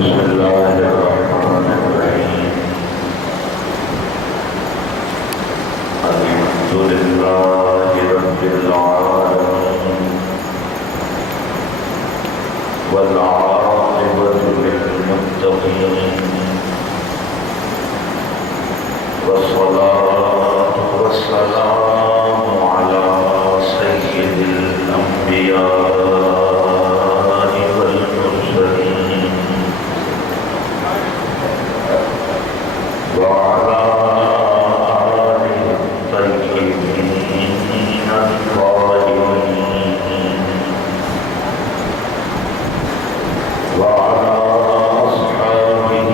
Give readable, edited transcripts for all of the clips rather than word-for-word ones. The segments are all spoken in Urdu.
بسم الله الرحمن الرحيم الحمد لله رب العالمين والعاقبة للمتقين والصلاة والسلام على سيد الأنبياء والمرسلين وعلى آله الطيبين الطاهرين وعلى أصحابه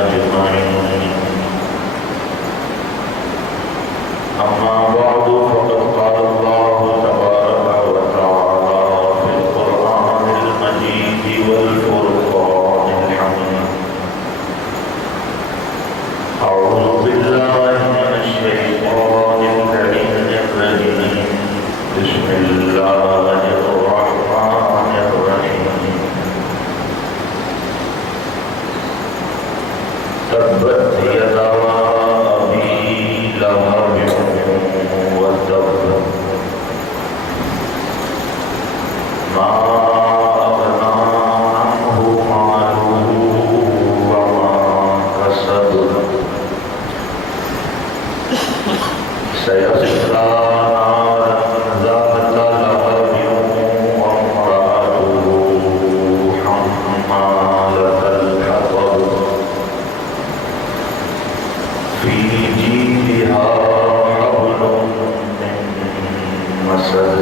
أجمعين. أما بعد فقد قال الله تبارك وتعالى في القرآن المجيد والفرقان الحميد. أعوذ بالله من الشيطان الرجيم. بسم الله الرحمن الرحيم. تبت يدا أبي لهب وتب ما أغنى عنه ماله وما كسب سيصلى نارا ذات لهب وامرأته حمالة الحطب في جيدها حبل من مسد.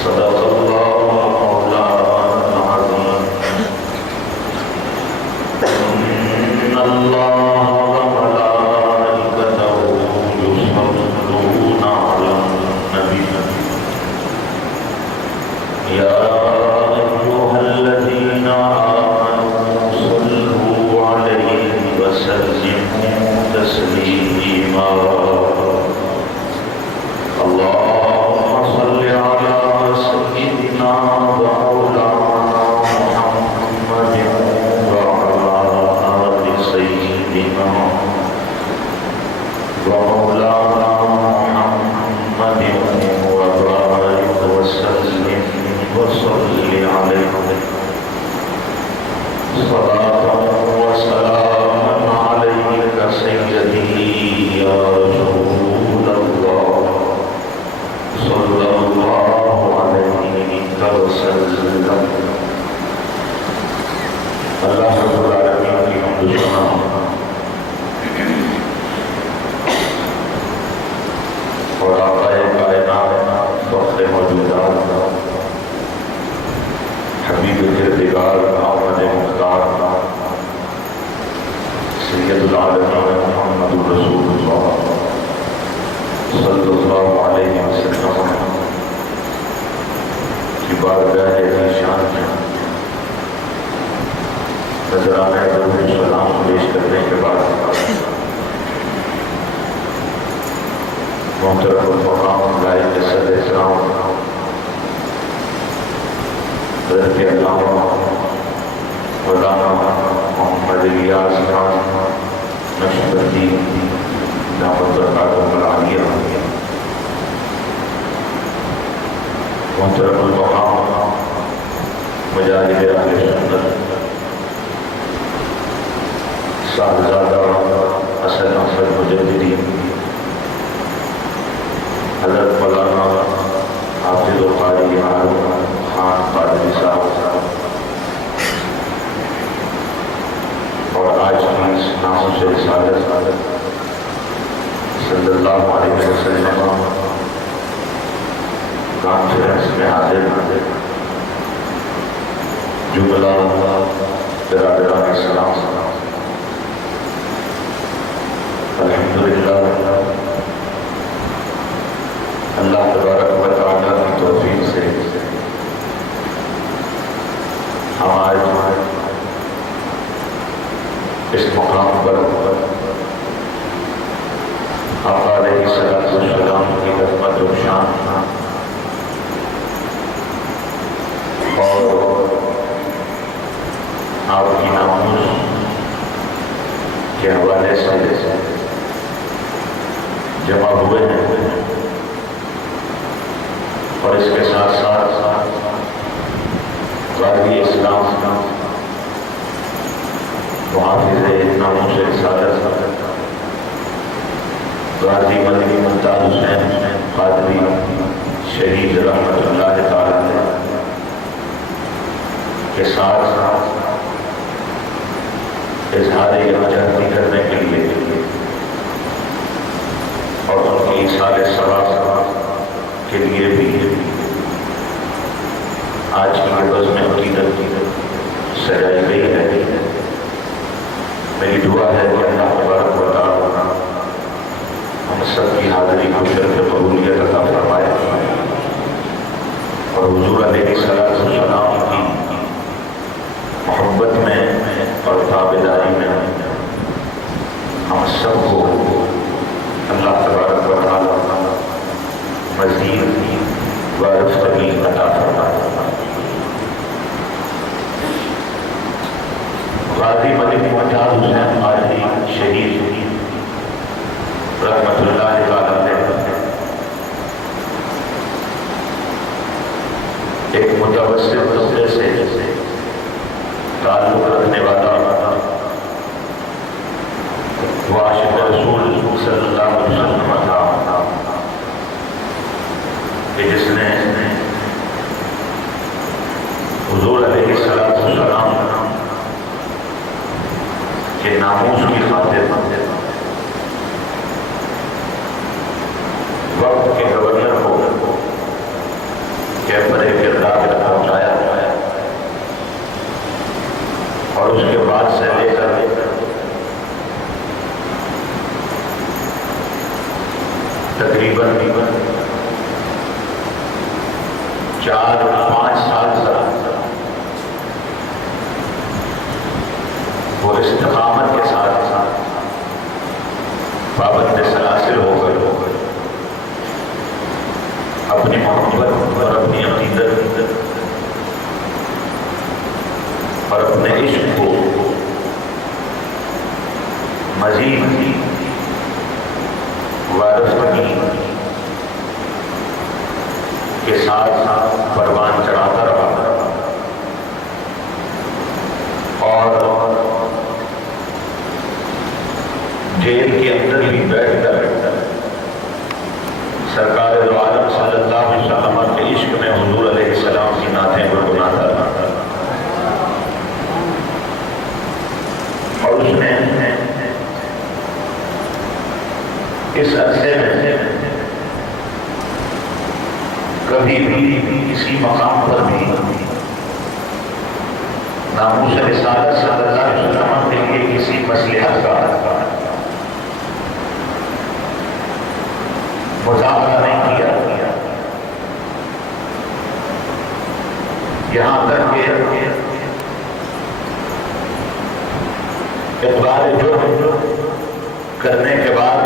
صدق الله مولانا العظيم. إن الله وملائكته يصلون على النبي يا أيها الذين آمنوا صلوا عليه وسلموا تسليما. اللهم صل على سيدنا ومولانا محمد وعلى آل سيدنا ومولانا محمد وبارك وسلم وصل عليه صلاة وسلاما عليك سيدي يا رسول الله صلى الله عليه وسلم. اللہ رب العالمین کی حمد و ثنا اور آقا کائنات فخر موجودات حبیب کردگار آمد مختار سید العالمین محمد رسول اللہ صلی اللہ علیہ وسلم کی بارگاہ ذیشان میں نذرانہ درود سلام پیش کرنے کے بعد محترم المقام لائق جسد احترام حضرت علامہ مولانا محمد الیاس خان نقشبندی دعوت برکاتہ العالیہ محترم المقام مجاہد اہل سنت صاحبزادہ حسن احمد مجددی حضرت مولانا حافظ القاری ہارون خان قادری صاحب اور آج کی اس ناموں سے رسالت صلی اللہ علیہ وسلم کانفرنس میں حاضر جملہ برادران اسلام. الحمدللہ اللہ تبارک و تعالیٰ کی توفیق سے ہم آج اس مقام پر آقا علیہ السلام کی عظمت و شان اور سے جمع ہوئے ہیں اور اس کے ساتھ ساتھ غازی اسلام محافظ ناموس رسالت غازی مدنی ممتاز حسین قادری شہید رحمت اللہ تعالی کے ساتھ اظہار یکجہتی کرنے کے لیے اور ان کی ایصال ثواب کے لیے بھی آج کی بزم عقیدت سجائی گئی ہے۔ میری دعا ہے کہ اللہ تبارک و تعالی ہم سب کی حاضری کو شرف قبولیت عطا فرمائے اور حضور علیہ السلام کی محبت میں اور تابعداری میں ہم سب کو اللہ تبارک و تعالی مزید وارفتگی عطا فرمائے۔ غازی مدنی ممتاز حسین قادری شہید رحمت اللہ تعالی ایک متوسط طبقے سے تعلق رکھنے والا وہ عاشق رسول صلی اللہ علیہ وسلم تھا کہ جس نے حضور علیہ السلام کے ناموس کی خاطر وقت کے گورنر کو کیفر کردار تک پہنچایا اور اس کے بعد سے لے کر تقریباً 4-5 سال تک وہ استقامت کے ساتھ پابند سلاسل ہو کر اپنی محبت اور اپنی عقیدت اور اپنے عشق کو مزید وارفتگی کے ساتھ پروان چڑھاتا رہا اور جیل کے اندر بھی بیٹھ کر سرکار دو عالم صلی اللہ علیہ وسلم کے عشق میں حضور علیہ السلام کی نعتیں گنگناتا رہا اور اس نے اس عرصے میں کبھی بھی کسی مقام پر بھی ناموس رسالت صلی اللہ علیہ وسلم کے لیے کسی مصلحت کا مظاہرہ نہیں کیا، یہاں تک کہ اقبال جو کرنے کے بعد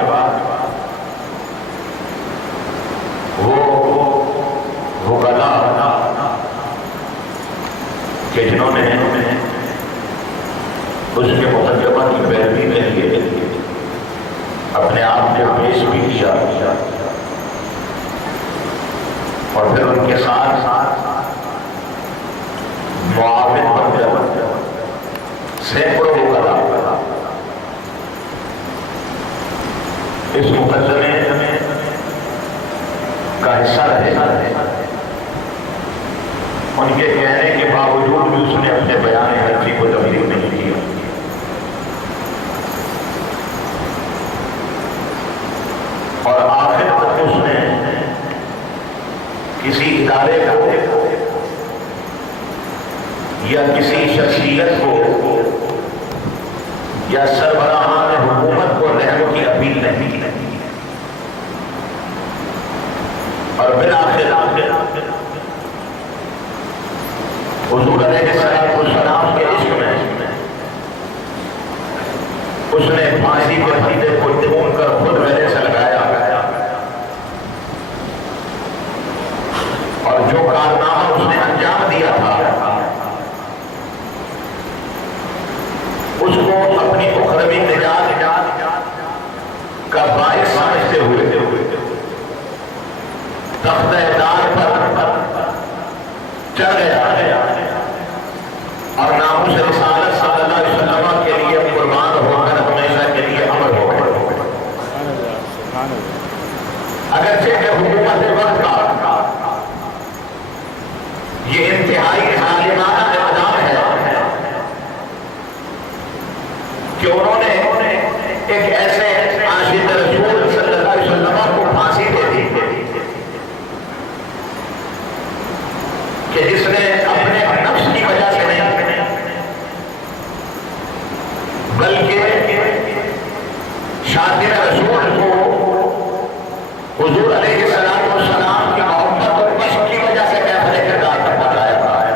وہ گلا کہ جنہوں نے اس کے مقدمہ کی پیروی کے لیے اپنے آپ کو پیش بھی کیا اور پھر ان کے ساتھ معاون بن کر سینکڑوں کو گلا اس مقدمے کا حصہ رہے ان کے کہنے کے باوجود بھی اس نے اپنے بیان حرفی کو تبدیل نہیں کیا اور آخر تک اس نے کسی ادارے کو یا کسی شخصیت کو یا سربراہان حکومت کو رحم کی اپیل نہیں کی اور بالآخر حضور علیہ السلام کے عشق میں اس نے پھانسی کے پھندے کو ڈھونڈ کر خود گلے سے لگایا اور جو کارنامہ اس نے انجام دیا تھا اس کو اپنی اخروی نجات چڑھ گیا اور ناموس رسالت صلی اللہ علیہ وسلم کے لیے قربان ہو کر ہمیشہ کے لیے امر ہو گئے۔ اگرچہ کہ حکومت وقت کا یہ انتہائی ظالمانہ اقدام ہے کہ انہوں نے ایک ایسے عاشق رسول صلی اللہ علیہ وسلم کو پھانسی دے دی کہ جس نے اپنے نفس کی وجہ سے نہیں بلکہ شاطر رسول کو حضور علیہ السلام کی محبت اور عشق کی وجہ سے کیفر کردار پر بتایا ہے۔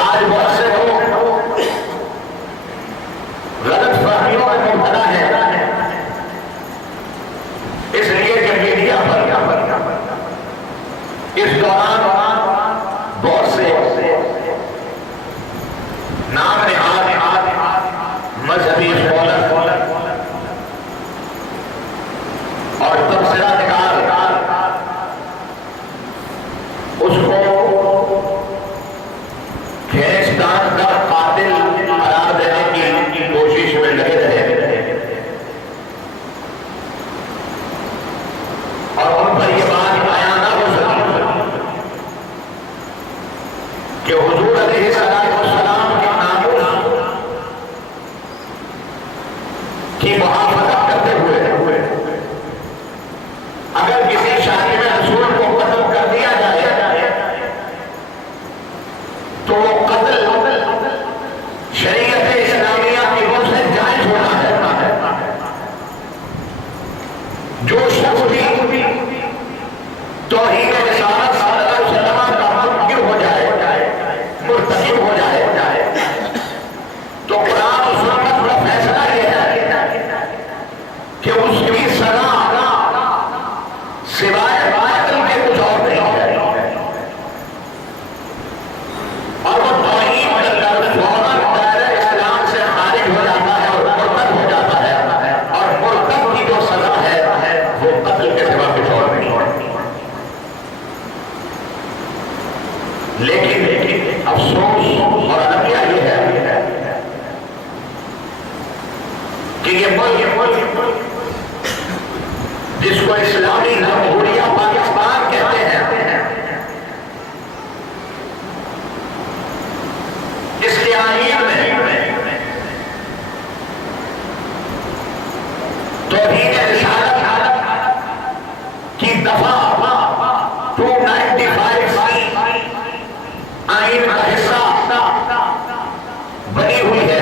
آج بہت سے لوگ غلط فہمیوں میں مبتلا ہے، اس لیے کہ میڈیا پر اس دوران بہت سے نام نہاد مذہبی اسکالر اور تبصرہ نگار اس کو کھینچتان کا قاتل قرار دینے کی کوشش میں لگے رہے اور ان پر یہ بات آیا نہ ہو سکی کہ حضور علیہ السلام کے ناموس کی محافظت کرتے ہوئے اگر کسی شاطر رسول کو قتل کر دیا جائے تو وہ قتل شریعت اسلامیہ کی روح سے جائز ہونا ہے۔ جو شخص بھی توحید رسالت صلی اللہ علیہ وسلم کا منکر ہو جائے، مرتکب ہو جائے، تو قرآن و سنت کا فیصلہ یہ ہے کہ اس کی سزا سوائے قتل کے کچھ اور نہیں ہے، اور وہ توحید کر فوراً دائرہ اسلام سے خارج ہو جاتا ہے اور مرتد ہو جاتا ہے، اور مرتد کی جو سزا ہے وہ قتل کے سوا کچھ اور نہیں ہے۔ لیکن افسوس اور المیہ یہ ہے کہ یہ ملک جس کو اسلامی جمہوریہ پاکستان کہتے ہیں، اس کے آئین میں توحید رسالت کی دفعہ 295 آئین کا حصہ بنی ہوئی ہے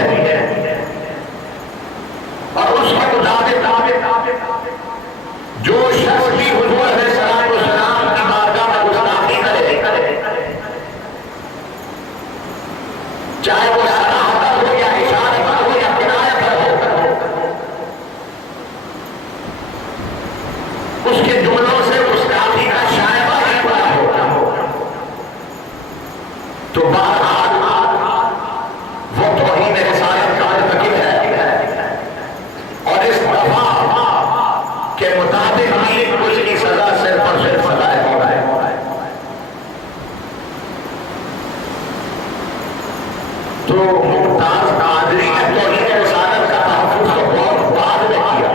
اور اس کے مطابق جو شخص بھی حضور علیہ السلام کی بارگاہ میں گستاخی کرے، چاہے وہ صراحت ہو یا اشارت ہو یا کنایت ہو، اس کے جملوں سے گستاخی کا شائبہ ہی پڑا ہو، تو بہرحال وہ توحید رسالت کا مرتکب ہے اور اس دفعہ کے مطابق ہی اس کی سزا صرف اور صرف سزائے ہو رہا ہے۔ تو ممتاز قادری نے توحید رسالت کا تحفظ تو بہت بعد میں کیا۔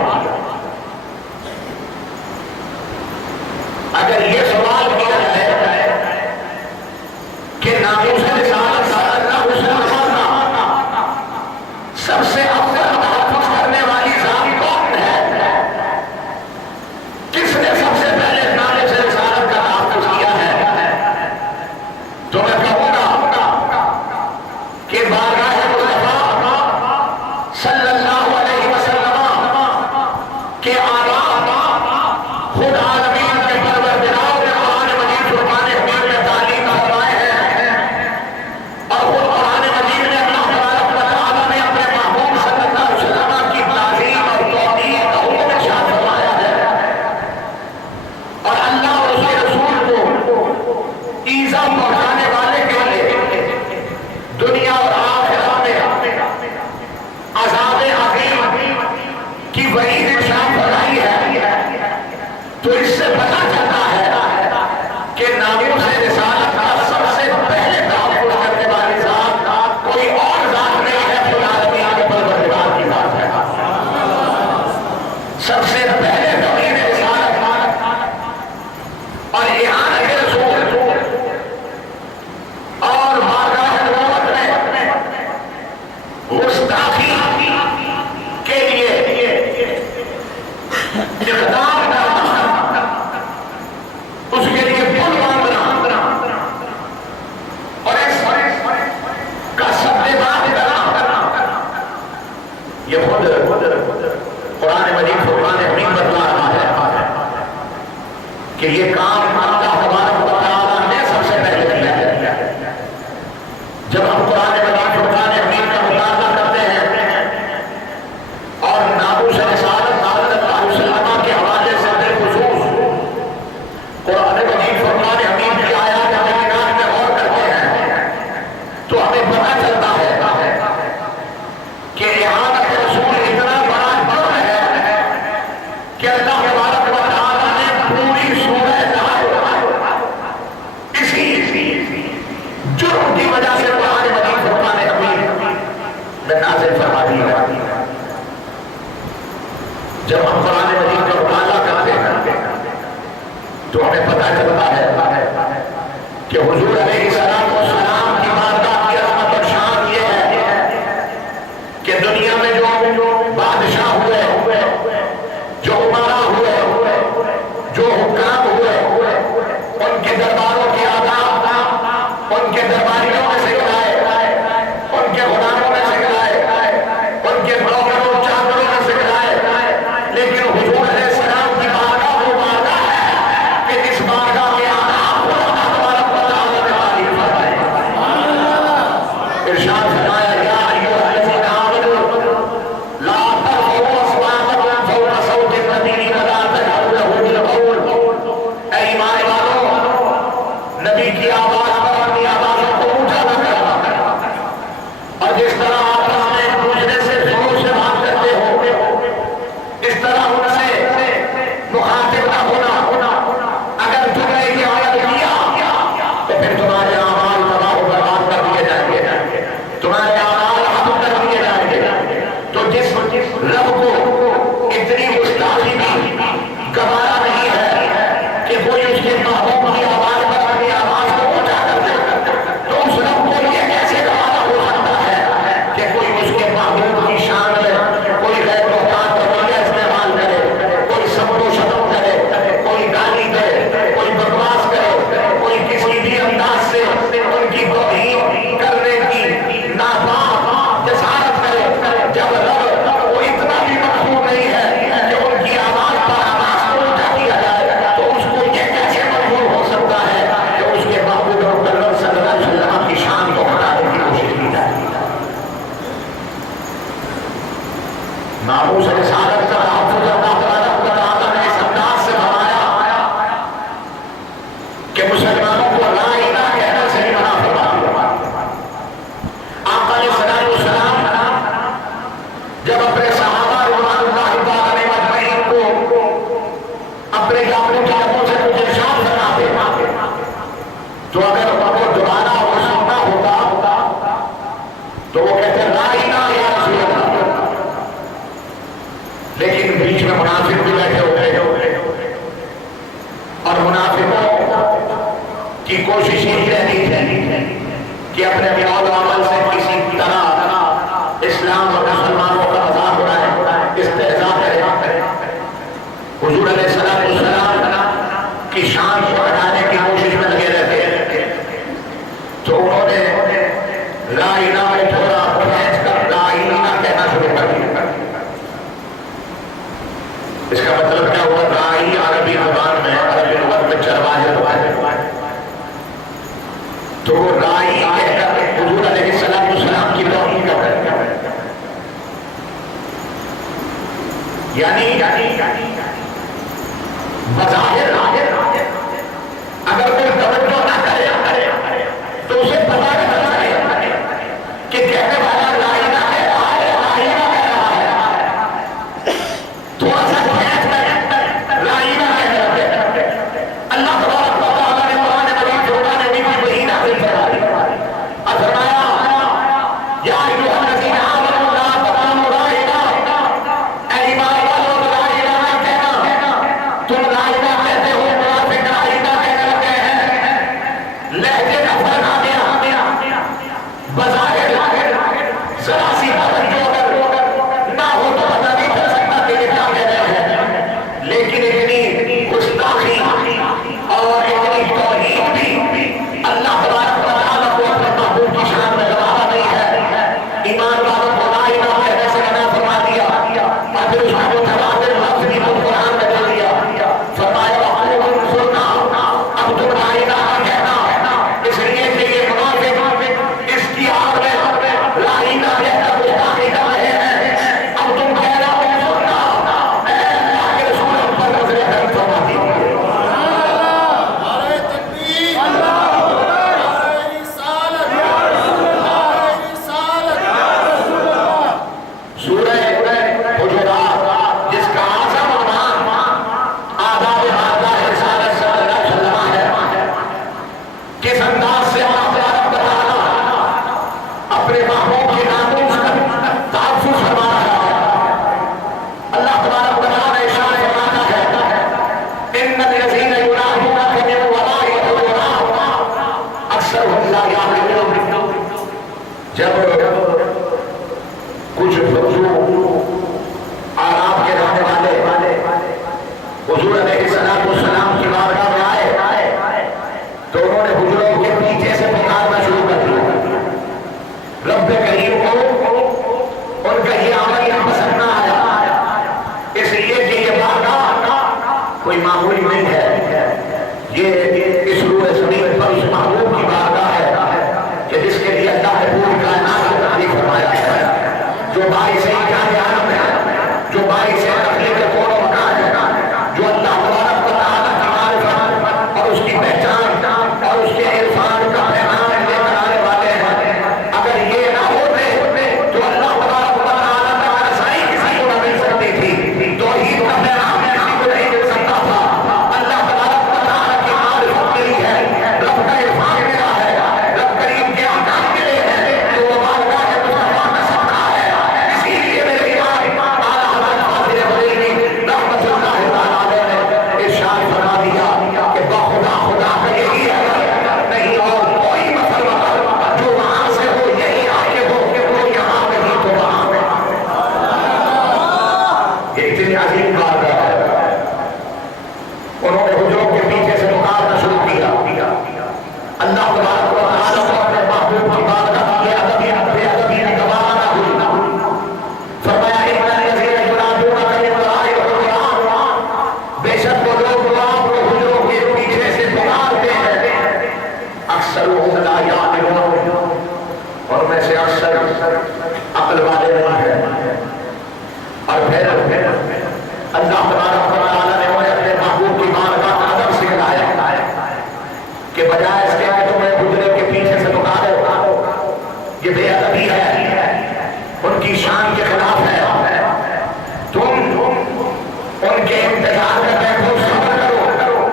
اگر یہ سوال کیا جائے کہ ناموس رسالت صلی اللہ علیہ وسلم کا سب سے افضل تحفظ کرنے والی ذات کون ہے، کس نے سب سے پہلے ناموس رسالت کا تحفظ کیا ہے، تو میں کہوں گا کہ بارگاہ مصطفیٰ صلی اللہ علیہ وسلم کے آقا خود عالمین کے پروردگار نے قرآن مجید فرقان حمید میں تعلیم فرمائے ہیں، اور خود قرآن مجید نے اللہ تبارک و تعالیٰ نے اپنے محبوب صلی اللہ علیہ وسلم کی تعظیم اور توقیر کا حکم ارشاد فرمایا ہے، اور اللہ اور اس کے رسول کو ایذا پہنچانے والے کے لیے دنیا اور آخرت میں عذاب عظیم کی وعید ارشاد فرمائی ہے۔ تو اس سے پتہ چلتا ہے سب سے پہلے توہین رسالت اور اعانت رسول اور بارگاہ نبوت میں گستاخی کے لیے اقدام کرنا، اس کے لیے پل باندھنا اور اس کا سبب کرنا، یہ خود قرآن مجید فرقان حمید بتلا رہا ہے کہ یہ کام اللہ تبارک و تعالیٰ نے سب سے پہلے کیا ہے۔ جب ہم قرآن مجید فرقان حمید کا مطالعہ کرتے ہیں اور ناموس رسالت صلی اللہ علیہ وسلم کے حوالے سے بالخصوص قرآن مجید فرقان حمید کی آیات بینات میں غور کرتے ہیں تو ہمیں پتہ چلتا ہے کہ اعانت رسول اتنا بڑا جرم ہے کہ اللہ تبارک و تعالیٰ نے پوری سورہ نحل اسی جرم کی وجہ سے قرآن مجید فرقان حمید میں نازل فرما دی ہے۔ جب ہم قرآن مجید کا مطالعہ کرتے ہیں تو ہمیں پتہ چلتا ہے کہ حضور علیہ السلام کی بارگاہ کی عظمت اور شان یہ ہے کہ دنیا میں جو بادشاہ ہوئے، جو عمرا ہوئے، جو حکام ہوئے، ان کے درباروں کے آداب ان کے درباریوں نے سکھلائے، ان کے غلاموں نے سکھلائے، ان کے نوکروں اور چاکروں نے سکھلائے، لیکن حضور علیہ السلام کی بارگاہ وہ بارگاہ ہے کہ اس بارگاہ کے آداب کو اللہ تبارک و تعالیٰ نے تعریف فرمائے۔ ارشاد فرمایا یا ایھا الذین آمنوا لا ترفعوا اصواتکم فوق صوت النبی ولا تجهروا له بالقول۔ اے ایمان والو، نبی کی آواز پر اپنی آوازوں کو اونچا نہ کرنا، اور جس طرح آپس میں ایک دوسرے سے زور سے بات کرتے ہو اس طرح ان سے مخاطب نہ ہونا۔ اگر تم نے یہ عمل کیا تو پھر تمہارے اعمال تباہ و برباد کر دیے جائیں گے، تمہارے اعمال ختم کر دیے جائیں گے۔ تو جس رب کو اتنی گستاخی بھی گوارا نہیں ہے کہ کوئی اس کے محبوب کی آواز پر اپنی آواز کو اونچا کر دے، تو اس رب کو یہ کیسے گوارا ہو سکتا ہے کہ کوئی اس کے محبوب کی شان میں کوئی غیر محتاط رویہ استعمال کرے، کوئی سب و شتم کرے، کوئی گالی دے، کوئی بکواس کرے، کوئی کسی بھی انداز سے ان کی توہین کرنے کی ناپاک جسارت کرے، جب رب وہ اتنا بھی مقصود نہیں ہے کہ ان کی آواز پر آواز کو اونچا کیا جائے، تو اس کو یہ کیسے مقبول ہو سکتا ہے کہ اس کے محبوب مکرم صلی اللہ علیہ وسلم کی شان کو ہٹانے کی کوشش کی جائے۔ ناموس رسالت کا تحفظ اللہ تبارک و تعالیٰ نے اس انداز سے فرمایا کہ مسلمانوں کو لا الہ کہنے سے ہی منع فرما دیا۔ آقا علیہ السلام جب اپنے صحابہ رضوان اللہ تعالیٰ علیہم اجمعین کو اپنے جامعوں کی جگہوں سے کچھ ارشاد فرماتے تو اگر وہ دوبارہ وہ سننا ہوتا تو وہ کہتے لا الہ یا رسول اللہ، لیکن بیچ میں منافق بھی بیٹھے ہوتے اور منافقوں کی کوشش یہی رہتی ہے کہ اپنے قول و عمل سے کسی طرح اسلام اور مسلمانوں کا مذاق اڑائے، استہزاء کرے، حضور علیہ السلام کی شان کو ہٹانے کی کوشش میں لگے رہتے ہیں۔ تو انہوں نے لا الہ کو تھوڑا کھینچ کر لا الہ کہنا شروع کر دیا۔ اس کا مطلب کیا ہوا؟ رائی عربی زبان میں، عربی لغت میں چرواہے ہوتا ہے، تو وہ رائی کہہ کر حضور علیہ السلام کی توہین کر رہے ہیں۔ یعنی بظاہر اگر کوئی توجہ نہ کرے تو اسے پتہ نہیں چلے کہ کہنے والا لا الہ کہہ رہا ہے، لا الہ کہہ رہا ہے، تھوڑا سا کھینچ کر لا الہ کہہ رہا ہے۔ اللہ تبارک و تعالیٰ نے قرآن مجید فرقان حمید کی وحی نازل فرمائی اور فرمایا یا ایھا الذین آمنوا لا تقولوا لا الہ، اے ایمان والو لا الہ لائنا کہتے ہو منافق لائنا کہنے لگے ہیں لہجے کا فرق آ گیا بظاہر ذرا سی توجہ اگر نہ ہو تو پتہ نہیں چل سکتا کہ یہ کیا کہہ رہے ہیں لیکن اتنی گستاخی اور اتنی توہین بھی اللہ تبارک و تعالیٰ کو اپنے محبوب کی شان میں گواہا نہیں ہے ایمان والوں کو لا الہ کہنے سے منع فرما دیا اور پھر اس کو متواتر لفظ بھی خود قرآن میں دے دیا فرمایا وَقُولُوا سُنَّا اب تم لا الہ کہنا اس لیے کہ یہ منافق اس کی آڑ میں لا الہ کہتا گستاخی کر رہے ہیں اب تم کہہ رہا ہو سننا اے اللہ کے رسول ہم پر نظر کرم فرما دیجیے سورہ حجرات جس کا اعظم عنوان آداب مادہ رسالت صلی اللہ علیہ وسلم ہے کس انداز سے اللہ تبارک و تعالیٰ اپنے محبوب کے ناموس کا تحفظ فرما رہا ہے اللہ تبارک و تعالیٰ نے ارشاد فرمایا ہے ان الذین ینادونک من وراء الحجرات اکثرهم لا یعقلون جب کچھ آرام کے رہنے والے حضور علیہ السلام کی بارگاہ میں آئے تو انہوں نے حجروں کے پیچھے سے پکارنا شروع کر دیا رب کریم کو ان کا یہ عمل پسند نہ آیا اس لیے کہ یہ بارگاہ کوئی معمولی نہیں ہے یہ اس روح زمین پر اس محبوب کی بارگاہ ہے کہ جس کے لیے اللہ نے پوری کائنات کو تخلیق فرمایا ہے جو باعث ایجاد عالم ہے جو باعث تخلیق کون و مکان ہے جو اللہ تبارک و تعالیٰ کی معرفت اور اس کی پہچان اور اس کے عرفان کا پیغام لے کر آنے والے ہیں اگر یہ نہ ہوتے تو اللہ تبارک و تعالیٰ کا رسائی کسی کو نہ مل سکتی تھی توحید کا پیغام کسی کو نہیں مل سکتا تھا اللہ تبارک و تعالیٰ کی معرفت ملی ہے رب کا عرفان ملا ہے رب کریم کے احکام ملے ہیں تو وہ بارگاہ مصطفیٰ کا صدقہ ہے اسی لیے میرے امام اعلیٰ حضرت فاضل بریلوی رحمۃ اللہ تعالیٰ علیہ نے ارشاد فرما دیا کہ بخدا خدا کا یہی ہے نہیں اور کوئی مسئلہ جو وہاں سے ہو یہی آگے ہو وہ یہاں نہیں تو وہاں میں یہ اتنی عظیم بارگاہ ہے انہوں نے حجروں کے پیچھے سے پکارنا شروع کیا اللہ تبارک و تعالیٰ کو اپنے محبوب کی بارگاہ یہ بے ادبی کی گواہ نہ ہوئی فرمایا ان الذین ینادونک من وراء الحجرات بے شک وہ لوگ جو آپ کو حجروں کے پیچھے سے پکارتے ہیں اکثرهم لا یعقلون اور میں سے اکثر عقل والے نہیں ہیں اور پھر اللہ تبارک و تعالیٰ نے انہیں اپنے محبوب کی بارگاہ کا ادب سکھلایا کہ بجائے اس کے کہ تمہیں حجرے کے پیچھے سے پکارے یہ بے ادبی ہے ان کی شان کے خلاف ہے تم ان کے انتظار میں بیٹھو صبر کرو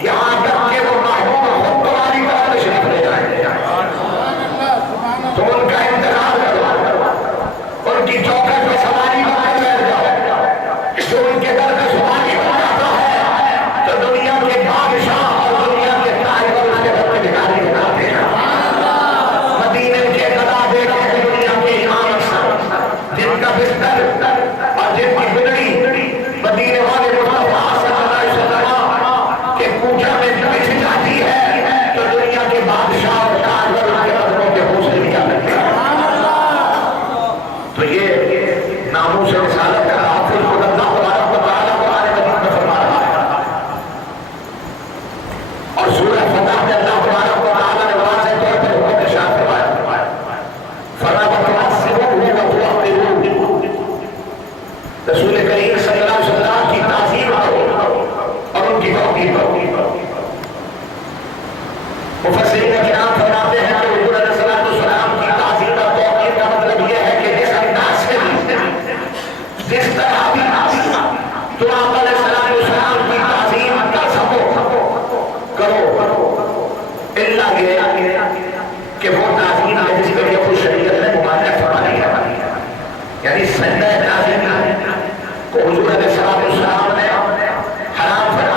یہاں تک کہ وہ محبوب خود تمہاری طرف تشریف لے جائیں تم ان کا انتظار کرو ان کی چوکھٹ میں سواری بنا بیٹھ جاؤ جو ان کے در پہ سواری بن جاتا ہے تو دنیا کے بادشاہ اور دنیا کے تاج اور اس کے در پہ بھکاری بناتے ہیں مدینے کے گدا دیکھے ہیں دنیا کے امام اکثر جن کا بستر اور جن کی بگڑی مدینے والے مصطفیٰ صلی اللہ علیہ وسلم کے کوچہ میں بچھ جاتی ہے تو دنیا کے بادشاہ اور تاج اور اس کے قدموں کے حوصلے کیا کرتے ہیں تو یہ ناموس رسالت کا حافظ خود اللہ تبارک و تعالیٰ قرآن مجید میں فرما رہا ہے اور سورہ فتح میں اللہ تبارک و تعالیٰ نے واضح طور پر حکم ارشاد فرمایا فرمایا وَتُعَذِّبُوهُ وَتُوَقِّرُوهُ رسول کریم صلی اللہ علیہ وسلم کی تعظیم کرو اور ان کی توقیر کرو مفسرین کرام فرماتے ہیں کہ حضور علیہ السلام کی تعظیم اور توقیر کا مطلب یہ ہے کہ جس انداز سے جس طرح بھی تم آپ علیہ السلام کی تعظیم کر سکو کرو اللہ یہ کہ وہ تعظیم ہے جس کے لیے خوش شریعت نے ممانعت فرمائی ہے یعنی سجدہ تعظیم کو حضور علیہ السلام نے حرام فرمایا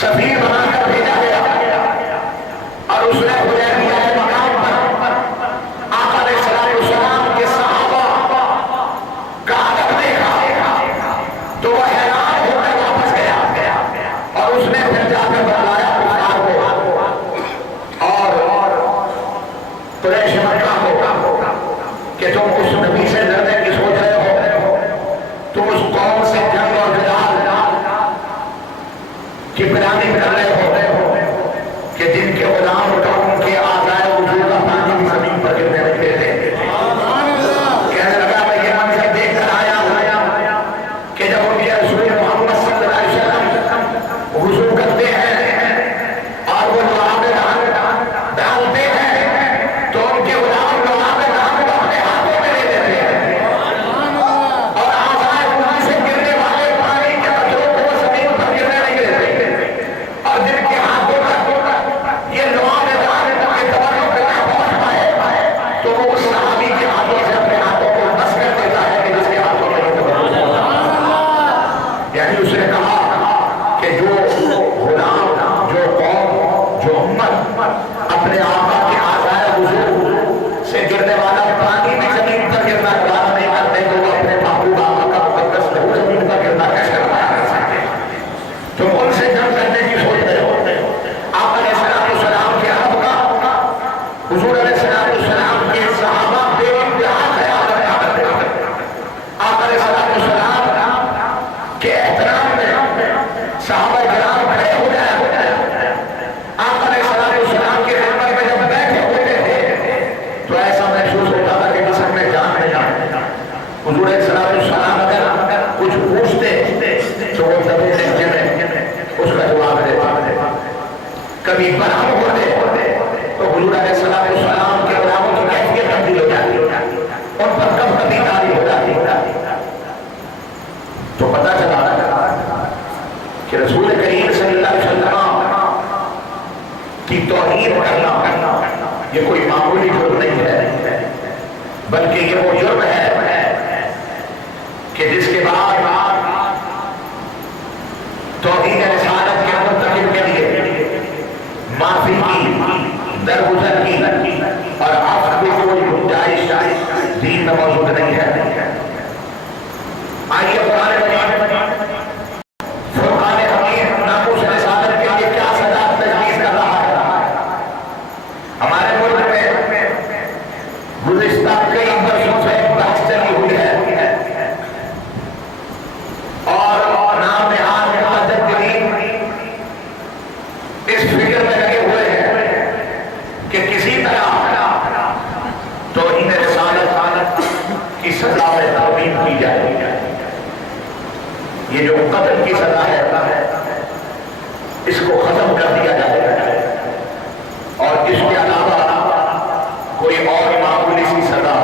سفیر بنا کر بھیجا گیا اور اس نے حدیبیہ کے مقام پر آقا علیہ السلام کے صحابہ کا ادب دیکھا تو وہ حیران ہو کر واپس گیا اور اس نے پھر جا کر بتلایا کفار کو اور قریش مکہ کو کہ تم اس نبی سے ڈرنے کی سوچ رہے ہو، تم اس قوم سے جنگ اور جدال کی پلاننگ کر رہے ہو کہ جن کے غلام کا ان کے آزائے وجود کا پانی بھی زمین پر گرنے لگتے تھے۔ کہنے لگا میں یہ منظر دیکھ کر آیا کہ جب ان کے رسول محمد صلی اللہ علیہ وسلم وضو کرتے ہیں اور وہ لعاب ڈالتے ہیں تو ان کے غلام لعاب ڈال اپنے ہاتھوں میں لے لیتے ہیں اور آزائے وجود سے گرنے والے پانی کے قطروں کو وہ زمین پر گرنے نہیں دیتے، اور جن کے ہاتھوں کا یہ لعاب ڈال کے تبرک پہ نہ پہنچ پائے تو وہ اس صحابی کے ہاتھوں سے اپنے ہاتھوں کو بس کر دیتا ہے کہ جس کے ہاتھوں میں یہ تبرک پہنچا۔ یعنی اس نے کہا کہ جو غلام، جو قوم، جو امت اپنے آقا کے آزائے وضو سے گرنے والا پانی بھی زمین پر گرنا گوارا نہیں کرتے تو وہ اپنے محبوب آقا کا مقدس لہو زمین پر گرنا کیسے گوارا کر سکتے؟ تم ان سے جنگ کرنے کی سوچ رہے ہو۔ آقا علیہ السلام کے ادب کا حضور علیہ السلام کے صحابہ بے انتہا خیال رکھا کرتے تھے۔ آقا علیہ السلام کے احترام میں صحابہ کرام کھڑے ہو جائے، آقا علیہ السلام کے منبر میں جب بیٹھے ہوتے تھے تو ایسا محسوس ہوتا تھا کہ جسم میں جان نہیں آتا۔ حضور علیہ السلام اگر کچھ پوچھتے تو وہ دبے لہجے میں اس کا جواب دیتے، کبھی برہم ہوتے تو حضور علیہ السلام کے غلاموں کی کیفیت تبدیل ہو جاتی، ان پر کب کبھی داری ہو جاتی تو پتہ چلا کہ رسول کریم صلی اللہ علیہ وسلم کی توہین کرنا یہ کوئی معمولی جرم نہیں ہے، بلکہ یہ وہ جرم ہے کہ جس کے بعد توہین رسالت کے مرتکب کے لیے معافی کی، درگزر کی اور عفو کی کوئی گنجائش دین میں موجود نہیں ہے۔ آئیے قرآن مجید فرقان حمید ناموس رسالت کے لیے کیا سزا تجویز کر رہا ہے۔ ہمارے ملک میں گزشتہ کئی برسوں سے ایک بحث چلی ہوئی ہے اور نام نہاد متجددین اس فکر میں لگے ہوئے ہیں کہ کسی طرح توہین رسالت کی سزا میں ترمیم کی جائے۔ یہ جو قتل کی سزا ہے اس کو ختم کر دیا جائے اور اس کے علاوہ کوئی اور معمولی سی سزا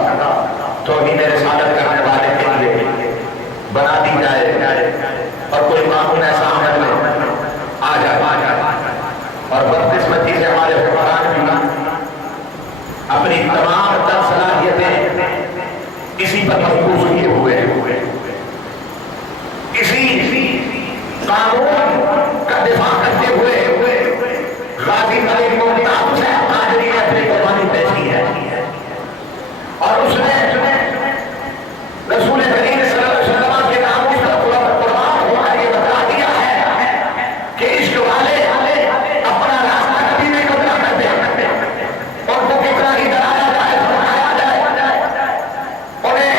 توہین رسالت کرنے والے کے لیے بنا دی جائے اور کوئی معمول ایسا عمل میں آ جائے۔ اور بدقسمتی سے ہمارے حکمران بھی اپنی تمام تر صلاحیتیں اسی پر مرکوز کیے ہوئے ہیں، اسی قانون کا دفاع کرتے ہوئے غازی ملک ممتاز حسین قادری نے اپنی قربانی پیش کی ہے اور اس نے رسول کریم صلی اللہ علیہ وسلم کے ناموس پر قربان ہو کر یہ بتا دیا ہے کہ عشق والے اپنا راستہ کبھی نہیں بدلا کرتے، اور وہ کتنا ہی ڈرایا جائے دھمکایا جائے، انہیں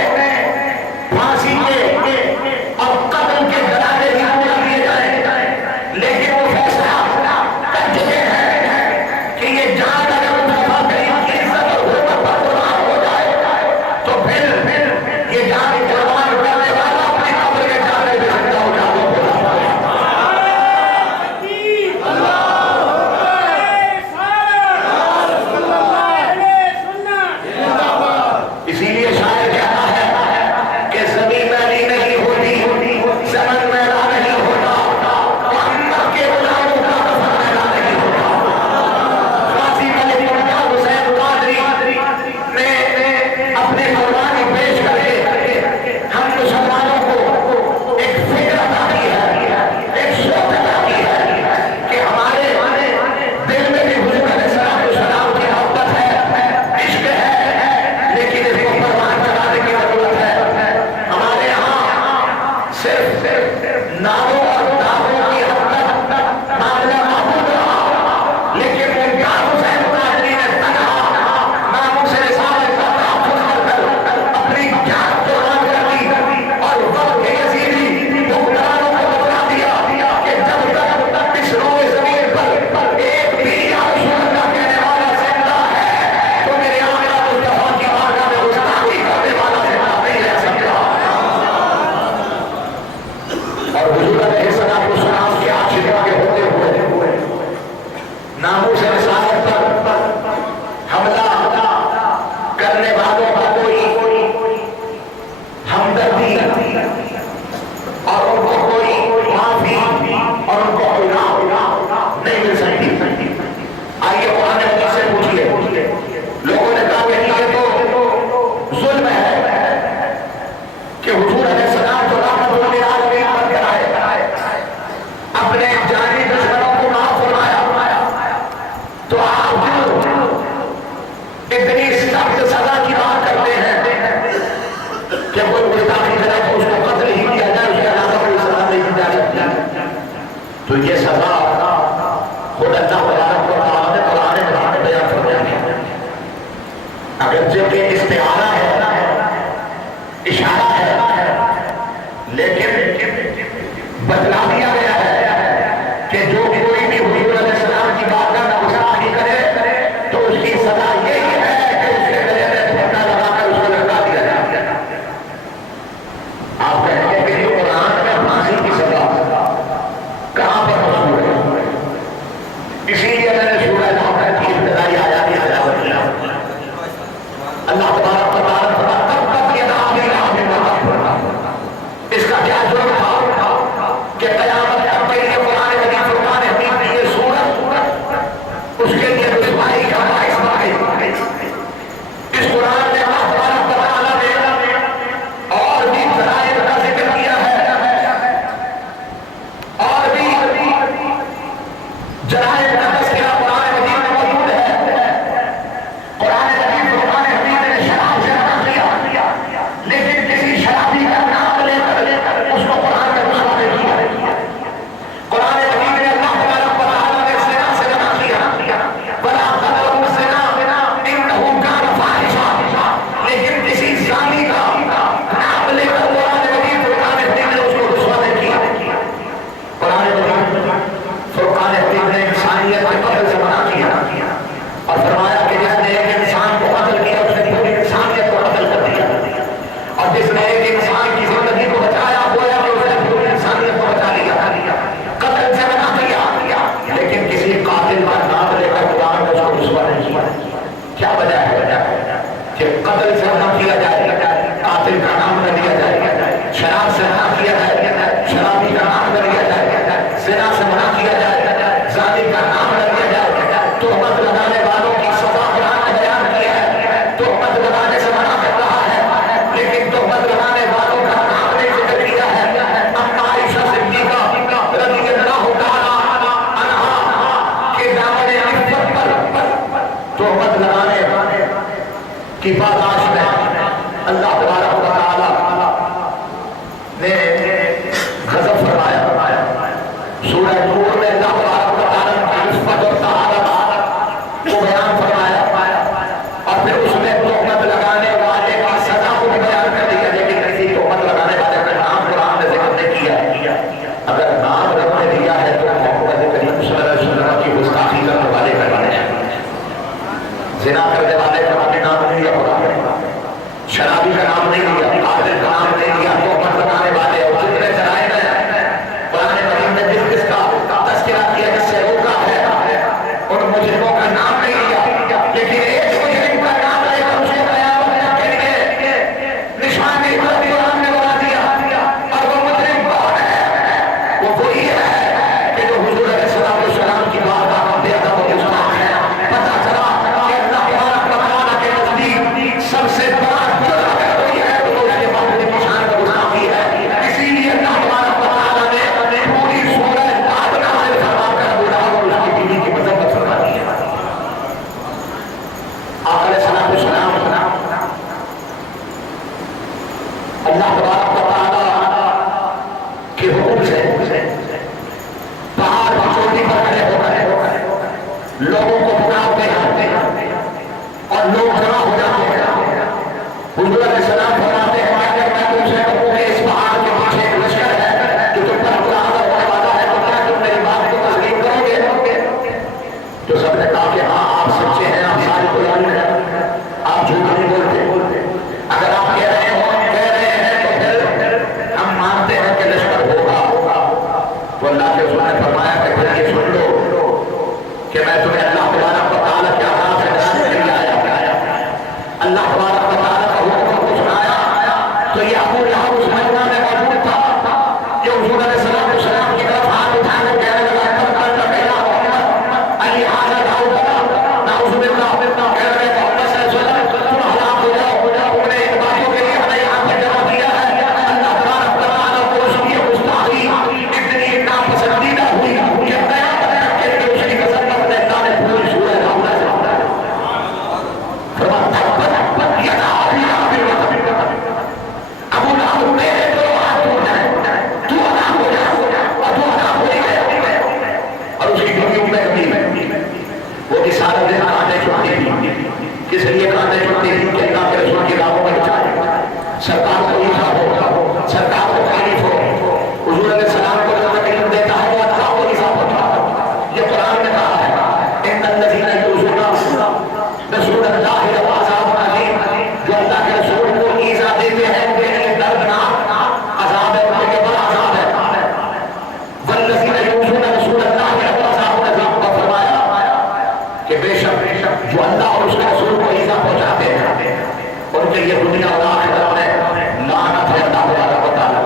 پھانسی کے اور قتل کے ڈرانے ہی بول دیے جائیں، لیکن وہ فیصلہ کر چکے ہیں تو یہ سزا خود اللہ تبارک و تعالیٰ نے قرآن مجید میں بیان فرمائی ہے. اگرچہ کہ استعارہ ہے، اشارہ ہے، لیکن بتلا دیا گیا ہے کہ جو کوئی بھی حضور علیہ السلام کی بارگاہ میں گستاخی کرے تو اس کی سزا یہی ہے کہ اس کے گلے میں پھندا لگا کر اس کو لٹکا دیا جائے. آپ کہیں گے کہ یہ قرآن میں پھانسی کی سزا کہاں پر موجود ہے؟ اسی لیے میں نے سورہ محمد کی ابتدائی آیات کی تلاوت کیا. اللہ تبارک و تعالیٰ تب یہ نام اس کا کیا جرم تھا کہ قیامت تک کے لیے قرآن مجید فرقان حمید کی یہ سورت اس کے لیے رسوائی کا باعث بن گئی. اس قرآن میں اللہ تبارک و تعالیٰ نے اور بھی ذرائع کا ذکر کیا ہے، اور بھی ذرائع کا تذکرہ قرآن مجید میں موجود ہے. قرآن مجید فرقان حمید نے شراب سے منع کیا، لیکن کسی شرابی کا نام لے کر اس کو قرآن میں رسوا نہیں کیا. قرآن مجید نے اللہ تبارک و تعالیٰ نے زنا سے منع کیا، وَلَا تَقْرَبُوا الزِّنَا إِنَّهُ كَانَ فَاحِشًا، لیکن کسی زانی کا نام لے کر قرآن مجید فرقان حمید نے اس کو رسوا نہیں کیا. قرآن مجید فرقان حمید نے انسانیت کے قتل سے منع کیا اور فرمایا کہ جس نے ایک انسان کو قتل کیا اس نے پوری انسانیت کو قتل کر دیا، اور جس نے ایک انسان کی زندگی کو بچایا گویا کہ اس نے پوری انسانیت کو بچا لیا. قتل سے منع کیا، لیکن کسی قاتل کا نام لے کر قرآن نے اس کو رسوا نہیں کیا. کیا وجہ ہے کہ قتل سے منع کیا جائے، قاتل کا نام نہ لیا جائے، شراب سے منع کیا جائے، شرابی کا نام نہ لیا جائے، زنا سے منع کیا جائے، زانی کا نام نہ لیا جائے. تہمت لگانے والوں کی سزا قرآن نے بیان کی ہے. تہمت لگانے سے منع کر رہا ہے، لیکن تہمت لگانے والوں کا نام نہیں ذکر کیا ہے. اما عائشہ صدیقہ رضی اللہ تعالی عنہا کے دامن عفت پر تہمت لگانے کی پاداش میں اللہ تبارک و تعالی نے غضب فرمایا. سورہ نور میں اللہ تبارک و تعالی کی عفت اور طہارت کو بیان فرمایا اور پھر اس میں تہمت لگانے والے کی سزا کو بھی بیان کر دیا، لیکن کسی تہمت لگانے والے کا نام قرآن نے ذکر نہیں کیا. اگر نام رب نے دیا ہے تو محمد کریم صلی اللہ علیہ وسلم کی گستاخی کرنے والے کا نام ہے، زنا کرنے والے کا نام نہیں لیا قرآن نے، شرابی کا نام نہیں لیا، قاتل کا نام نہیں لیا. تہمت لگانے والے اور جتنے ذرائع قرآن مجید نے جس جس کا تذکرہ کیا، جس سے روکا ہے، ان مجرموں کا نام نہیں لیا، لیکن ایک مجرم کا نام لے کر اس کو قیامت کے لیے نشان عبرت قرآن نے بنا دیا. اور وہ مجرم کون ہے؟ وہ وہی ہے کہ جو حضور علیہ السلام کی بارگاہ میں بے ادب و گستاخ ہے. پتہ چلا کہ اللہ تبارک و تعالیٰ کے نزدیک سب سے بڑا جرم اگر کوئی ہے تو اس کے محبوب کی شان کا گستاخی ہے. اسی لیے اللہ تبارک و تعالیٰ نے پوری سورہ بعد نازل فرما کر ابو لہب اور اس کی بیوی کی مذمت فرما دی ہے. آقا علیہ السلام اللہ تبارک و تعالیٰ کے حکم سے پہاڑ کی چوٹی پر کھڑے ہو کر لوگوں کو پکارتے ہیں اور لوگ جمع ہو جاتے ہیں. حضور علیہ السلام فرماتے ہیں کہ اگر میں تم سے کہوں کہ اس پہاڑ کے پیچھے ایک لشکر ہے جو تم پر حملہ آور ہونے والا ہے تو کیا تم میری بات کو تسلیم کرو گے؟ تو سب نے کہا کہ ہاں آپ سچے ہیں، آپ صادق ہیں، آپ جھوٹ نہیں بولتے. اگر آپ کہہ رہے ہیں تو پھر ہم مانتے ہیں کہ لشکر ہوگا. تو اللہ کے رسول نے فرمایا کہ پھر یہ سن لو کہ میں تمہیں اللہ تبارک و تعالیٰ کے عذاب سے ڈرانے کے لیے آیا. اللہ تبارک و تعالیٰ کا حکم کو سنایا تو یہ ابو لہب اس مجمع میں موجود تھا. یہ حضور علیہ السلام کی طرف ہاتھ اٹھا کر کہنے لگا علی حاضر نعوذ باللہ کہہ رہے محمد صلی اللہ علیہ وسلم تم ہلاک ہو جاؤ. تم نے ان باتوں کے لیے ہمیں یہاں پر جمع کیا ہے. اللہ تبارک و تعالیٰ کو اس کی گستاخی اتنی ناپسندیدہ ہوئی کہ قیامت تک کے لیے اس کی قسم اپنے اللہ نے نے جو تیری کے اللہ کے رسول کی راہوں میں بچائے، سرکار کو عیسیٰ ہو، سرکار کو خالف ہو، حضور علیہ السلام کو جو علم دیتا ہے وہ اللہ کو عیسیٰ ہوتا ہے۔ یہ قرآن نے کہا ہے ان الذین یؤذون رسول اللہ لهم عذاب علیم، جو اللہ کے رسول کو ایذا دیتے ہیں ان کے لیے دردناک عذاب ہے، ان کے بڑا عذاب ہے۔ والذین یؤذون رسول اللہ لهم عذاب عظیم، اور فرمایا کہ بے شک جو اللہ اور اس کے رسول کو ایذا پہنچاتے ہیں ان کے یہ دنیا اور آخرت میں لعنت ہے اللہ تبارک و تعالی۔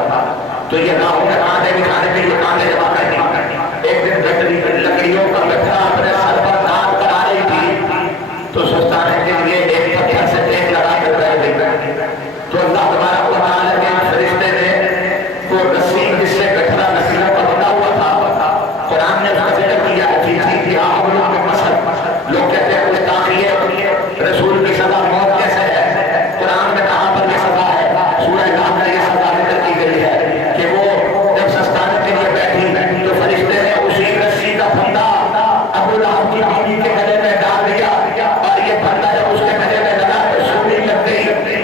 تو یہ راہوں میں کانٹے بچھانے کے لیے کانٹے جمع کرنی، ایک دن گٹری لکڑیوں کا گٹھا اپنے سر پر دھان کرا رہی تھی تو سستانے کے لیے ایک پتھر سے ٹیک لگا کر رہ گئی، تو اللہ تبارک و تعالی کے فرشتے نے وہ رسی جس سے گٹھرا لکڑیوں کا بنا ہوا تھا، قرآن نے اس کا ذکر کیا ہے تھی آہولوں کے مسل، لوگ کہتے ہیں کچھ تاخیر رسول کی سزا موت کیسے ہے؟ قرآن میں کہاں پر یہ سزا ہے؟ سورہ نحل میں یہ سزا ذکر کی گئی ہے کہ وہ جب سستانے کے لیے بیٹھی تو فرشتے نے اسی رسی کا پھندا ابو لہب کی بیوی کے گلے میں ڈال دیا، اور یہ پھندا جب اس کے گلے میں لگا تو سولی لگ گئی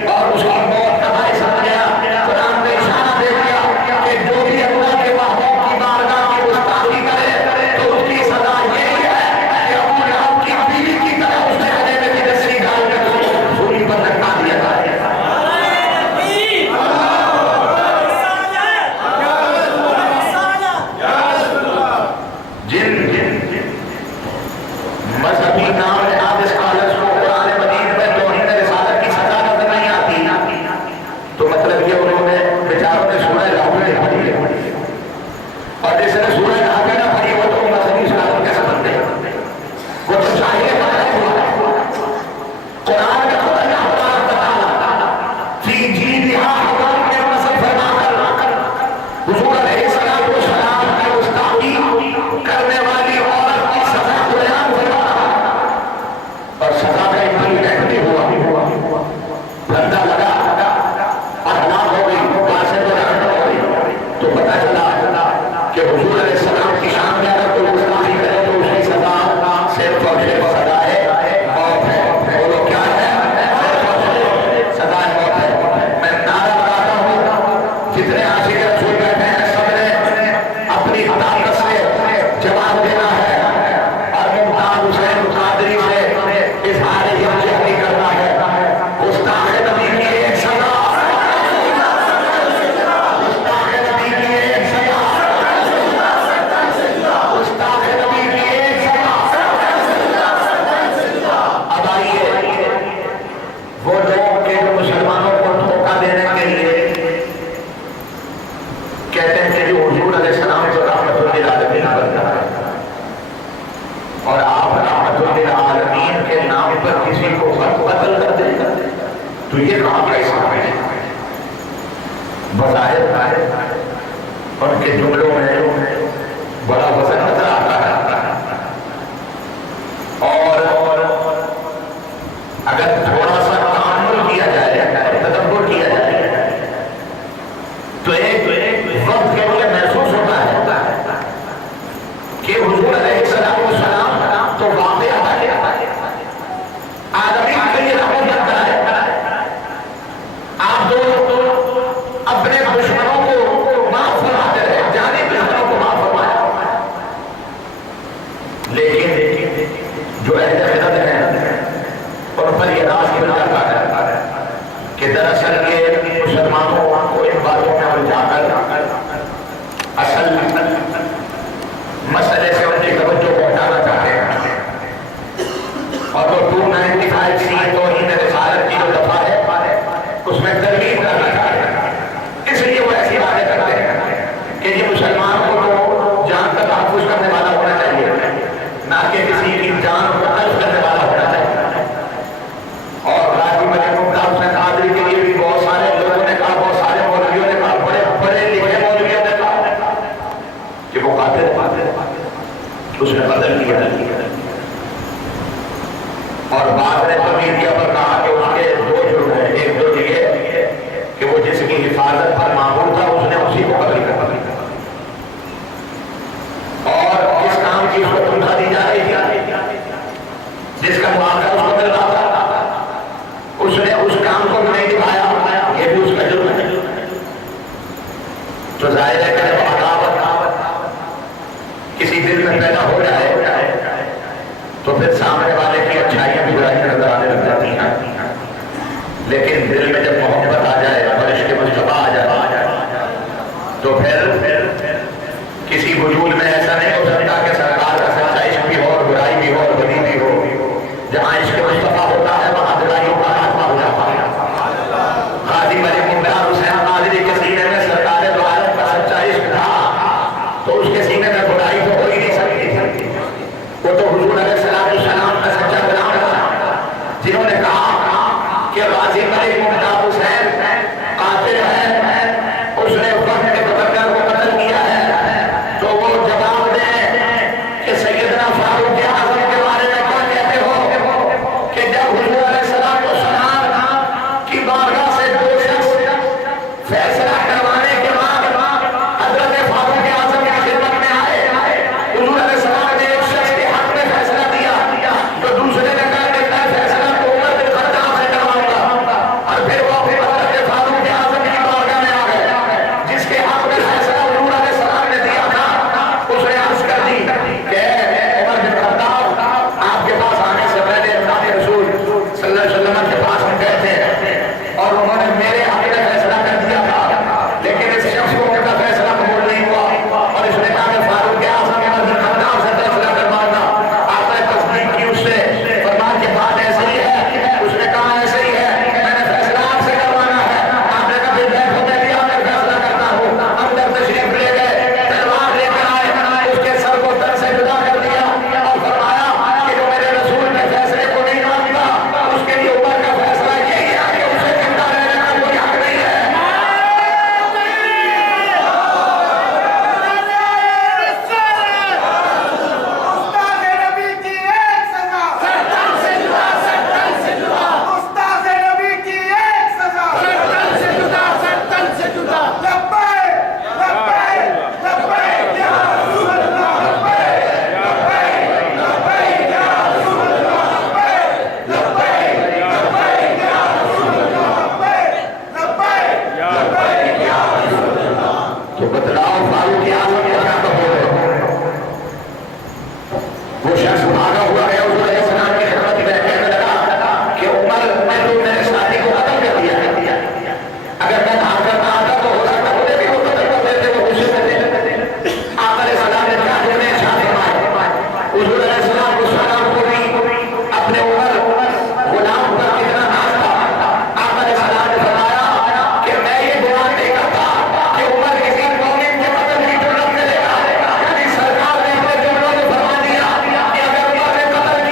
اور اس کی موت کا باعث بن گیا۔ قرآن نے اشارہ دے دیا کہ جو بھی اللہ کے محبوب کی بارگاہ کی گستاخی کرے تو اس کی سزا یہی ہے کہ ابو لہب کی بیوی کی طرح اس کے گلے میں بھی رسی ڈال کر اس کو سولی پر لٹکا دیا جائے۔ مذہبی نام نہاد اسکالرز کو قرآن مجید میں توہین رسالت کی سزا نظر نہیں آتی، تو مطلب یہ انہوں نے بیچاروں نے سورہ لہو نہیں پڑھی ہے، اور جس نے سورہ لہو نہ پڑھی وہ تو مذہبی اسکالر کیسے بنتے ہیں؟ وہ تو چاہیے قرآن کا خود اللہ تبارک و تعالی فی جیدہا حبل من مسد فرما کر حضور علیہ السلام کی گستاخی کرنے والی عورت کی سزا کو بیان فرما اور سزا کا ایک بڑی رحمتی ہوا، بندہ لگا اور ہلاک ہو گئی، وہاں سے تو رحمت ہو گئی، تو پتہ چلا کہ حضور علیہ السلام کی شان میں اگر کوئی گستاخی کرے تو اس کی سزا صرف اور صرف سزا ہے موت ہے۔ بولو کیا ہے؟ صرف اور صرف سزا موت ہے۔ میں نعرہ لگاتا ہوں جتنے عاشق رسول بیٹھے ہیں سب نے اپنی طاقت سے جواب دینا ہے اور ممتاز حسین قادری سے اظہار یکجہتی کرنا ہے۔ گستاخ نبی کی ایک سزا، گستاخ نبی کی ایک سزا، گستاخ نبی کی ایک سزا۔ اب آئیے وہ لوگ کے جو مسلمانوں کو دھوکہ دینے کے لیے کہتے ہیں کہ جو حضور علیہ السلام کو رحمت للعالمین بنتا ہے اور آپ رحمت للعالمین کے نام پر کسی کو قتل کر دیں تو یہ کہاں کا اسلام ہے؟ بظاہر ان کے جملوں میں بڑا وزن نظر آتا ہے، اور اگر تھوڑا سا تأمل کیا جائے، تدبر کیا جائے تو ایک وقت کے لیے محسوس ہوتا ہے کہ حضور علیہ السلام تو واقعہ آدمی کے لیے رحمت بنتا ہے، آپ تو اپنے دشمنوں کو معاف فرماتے رہے، جانی دشمنوں کو معاف فرمایا، لیکن جو اہل خدمت ہیں ان پر یہ راز مل جاتا ہے کہ دراصل یہ مسلمانوں کو ان باتوں میں الجھا کر اصل مسئلے سے ان کی توجہ کو ہٹانا چاہتے ہیں، اور وہ 295 سی توہین رسالت کی جو دفعہ ہے اس میں ترغیب کرنا چاہتے ہیں، اس لیے وہ ایسی باتیں کرتے ہیں کہ یہ مسلمان کو تو جان کا تحفظ کرنے والا ہونا چاہیے، نہ کہ کسی کی جان کو تلف کرنے والا ہونا چاہیے۔ اور راجی ملک ممتاز حسین قادری کے لیے بھی بہت سارے لوگوں نے کہا، بہت سارے مولویوں نے کہا، بڑے بڑے لکھے مولویوں نے کہا کہ وہ قاتل اس نے قتل کیا، اور بعد نے تو میڈیا پر کہا کہ اس کے دو جرم ہیں، ایک تو یہ کہ وہ جس کی حفاظت پر معمول تھا اس نے اسی کو قتل کر دیا، اور جس کام کی اس کو تنخواہ دی جا رہی تھی، جس کا معاملہ اس کو مل رہا تھا، دل میں پیدا ہو جائے تو پھر سامنے والے کی اچھائیاں بھی برائیاں نظر آنے لگ جاتی ہیں، لیکن دل میں جب محبت آ جائے اور عشق مصطفیٰ آ جائے تو پھر کسی وجود میں ایسا نہیں ہو سکتا کہ سرکار کا سچا عشق بھی ہو اور برائی بھی ہو اور بدی بھی ہو۔ جہاں عشق مصطفیٰ ہوتا ہے وہاں برائیوں کا خاتمہ ہو جاتا ہے۔ غازی ملک ممتاز حسین قادری کے سینے میں سرکار دو عالم کا سچا عشق تھا تو اس کے سینے میں برائی تو ہو ہی نہیں سکتی، وہ تو حضور علیہ السلام کا سچا غلام تھا، جنہوں نے کہا کہ غازی ملک ممتاز حسین قاتل ہے، اس نے وقت کے مقدر کو قتل کیا ہے، تو وہ جواب دیں کہ سیدنا فاروق اعظم کے بارے میں کیا کہتے ہو کہ جب حضور علیہ السلام کی بارگاہ سے دو شخص فیصلہ کروانے کے بعد حضرت فاروق اعظم کی خدمت میں آئے، حضور علیہ السلام نے ایک شخص کے حق میں فیصلہ دیا تو دوسرے نے کہا کہ میں فیصلہ تو عمر بن خطاب سے کرواؤں گا، اور پھر وہ حضرت فاروق اعظم کی بارگاہ میں آ گئے، جس کے حق میں فیصلہ حضور علیہ السلام نے دیا تھا، اس نے عرض کر دی کہ عمر بن خطاب آپ کے پاس آنے سے پہلے اللہ کے رسول صلی اللہ علیہ وسلم کے پاس ہم گئے تھے اور انہوں نے میرے حق میں فیصلہ کر دیا تھا، لیکن اس شخص کو ان کا فیصلہ قبول نہیں ہوا اور اس نے کہا کہ فاروق اعظم عمر بن خطاب سے فیصلہ کروانا۔ آپ نے تصدیق کی اس سے، فرمایا کہ بات ایسے ہی ہے، اس نے کہا ایسے ہی ہے، میں نے فیصلہ آپ سے کروانا ہے۔ آپ نے کہا پھر میں بھی آ کر فیصلہ کرتا ہوں۔ اندر تشریف لے گئے، تلوار لے کر آئے، اس کے سر کو تن سے جدا کر دیا اور فرمایا کہ جو میرے رسول کے فیصلے کو نہیں مانتا اس کے لیے عمر کا فیصلہ یہی ہے کہ اسے زندہ رہنے کا کوئی حق نہیں ہے۔ تو بتلاؤ فاروق اعظم کیا کہو گے؟ وہ شخص بھاگا ہوا ہے حضور علیہ السلام کی خدمت میں کہنے لگا کہ عمر میں تو میرے ساتھی کو قتل کر دیا ہے، اگر میں بھاگ کر نہ آتا تو ہو سکتا مجھے بھی وہ قتل کر دیتے، وہ غصے میں تھے۔ آپ علیہ السلام نے کہا کہ انہیں ارشاد فرمائے، حضور علیہ السلام کو سلام کو بھی اپنے عمر غلام پر کتنا ناز تھا۔ آپ علیہ السلام نے فرمایا کہ میں یہ گمان نہیں کرتا کہ عمر کسی مومن کے قتل کی جرات کرے گا، یعنی سرکار نے اپنے جملوں میں فرما دیا کہ اگر عمر نے قتل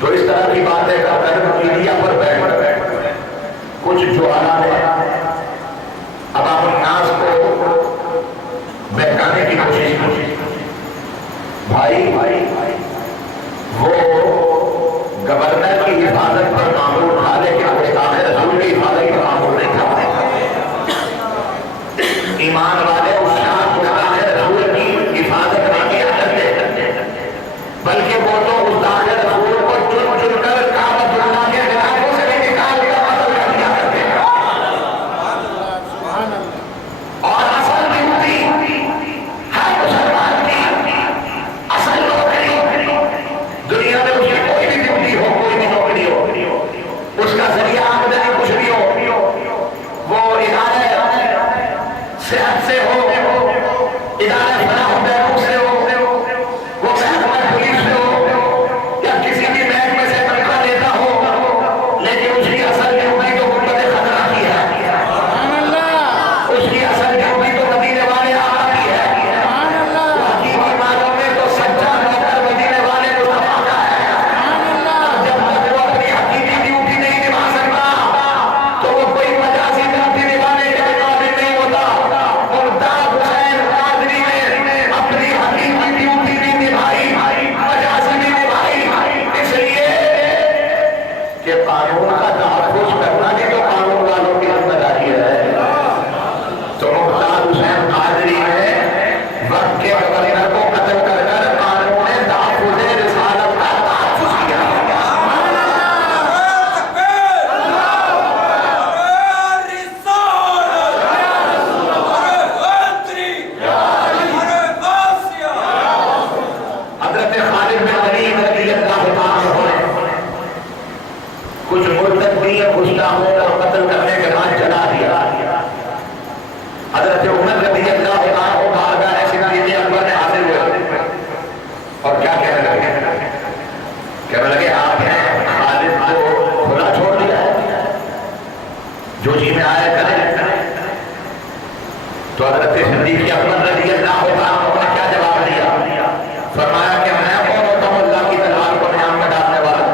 تو اس طرح کی باتیں کر کر میڈیا پر بیٹھ کچھ جوانا نے عوام الناس کو بہکانے کی کوشش کی. بھائی وہ گورنر کی حفاظت پر معمول تھا لیکن گستاخ رسول کی حفاظت پر معمول نہیں تھا. ایمان والے اس شخص گستاخ رسول کی حفاظت نہیں کیا کرتے بلکہ وہ تو گستاخ رسول کو چن چن کر کعبۃ اللہ کے علاقوں سے بھی نکال کر قتل کر دیا کرتے ہیں. اور اصل ڈیوٹی ہر مسلمان کی اصل نوکری دنیا میں اس کی کوئی بھی ڈیوٹی ہو کوئی بھی نوکری ہو اس کا ذریعہ آمدنی کچھ بھی ہو وہ ادارے صحت سے ہو ادارے فلاح و بہبود سے ہو وہ محکمہ پولیس سے ہو یا کسی بھی محکمے سے تنخواہ لیتا ہو لیکن اس کی اصل ڈیوٹی تو غربت خطرہ کی ہے. اس کی اصل ڈیوٹی تو مدینے والے آقا کی ہے. وہ حقیقی معنوں میں تو سچا نوکر مدینے والے مصطفیٰ کا ہے. جب تک وہ اپنی حقیقی ڈیوٹی نہیں نبھا سکتا تو وہ کوئی مجازی ڈیوٹی نبھانے کے قابل نہیں ہوتا. ممتاز حسین قادری نے اپنی حقیقی ڈیوٹی بھی نبھائی مجازی بھی نبھائی اس لیے کہ قانون کا تحفظ کرنا بھی تو قانون والوں کی ذمہ داری ہے. تو ممتاز حسین قادری نے وقت کے گورنر کو قتل کر کر قانون تحفظ رسالت کا تحفظ کیا. حضرت خالد بن ولید رضی اللہ تعالیٰ عنہ نے کچھ مرتدین گستاخوں کو قتل کرنے کے بعد جلا دیا. حضرت عمر رضی اللہ تعالیٰ بارگاہ صدیق اکبر میں حاضر ہوئے اور کیا کہنے لگے آپ نے خالد کو کھلا چھوڑ دیا ہے جو جی میں آئے کریں. تو حضرت صدیق اکبر رضی اللہ تعالیٰ نے کیا جواب دیا؟ فرمایا کہ میں کون ہوتا ہوں اللہ کی تلوار کو نیام میں ڈالنے والا.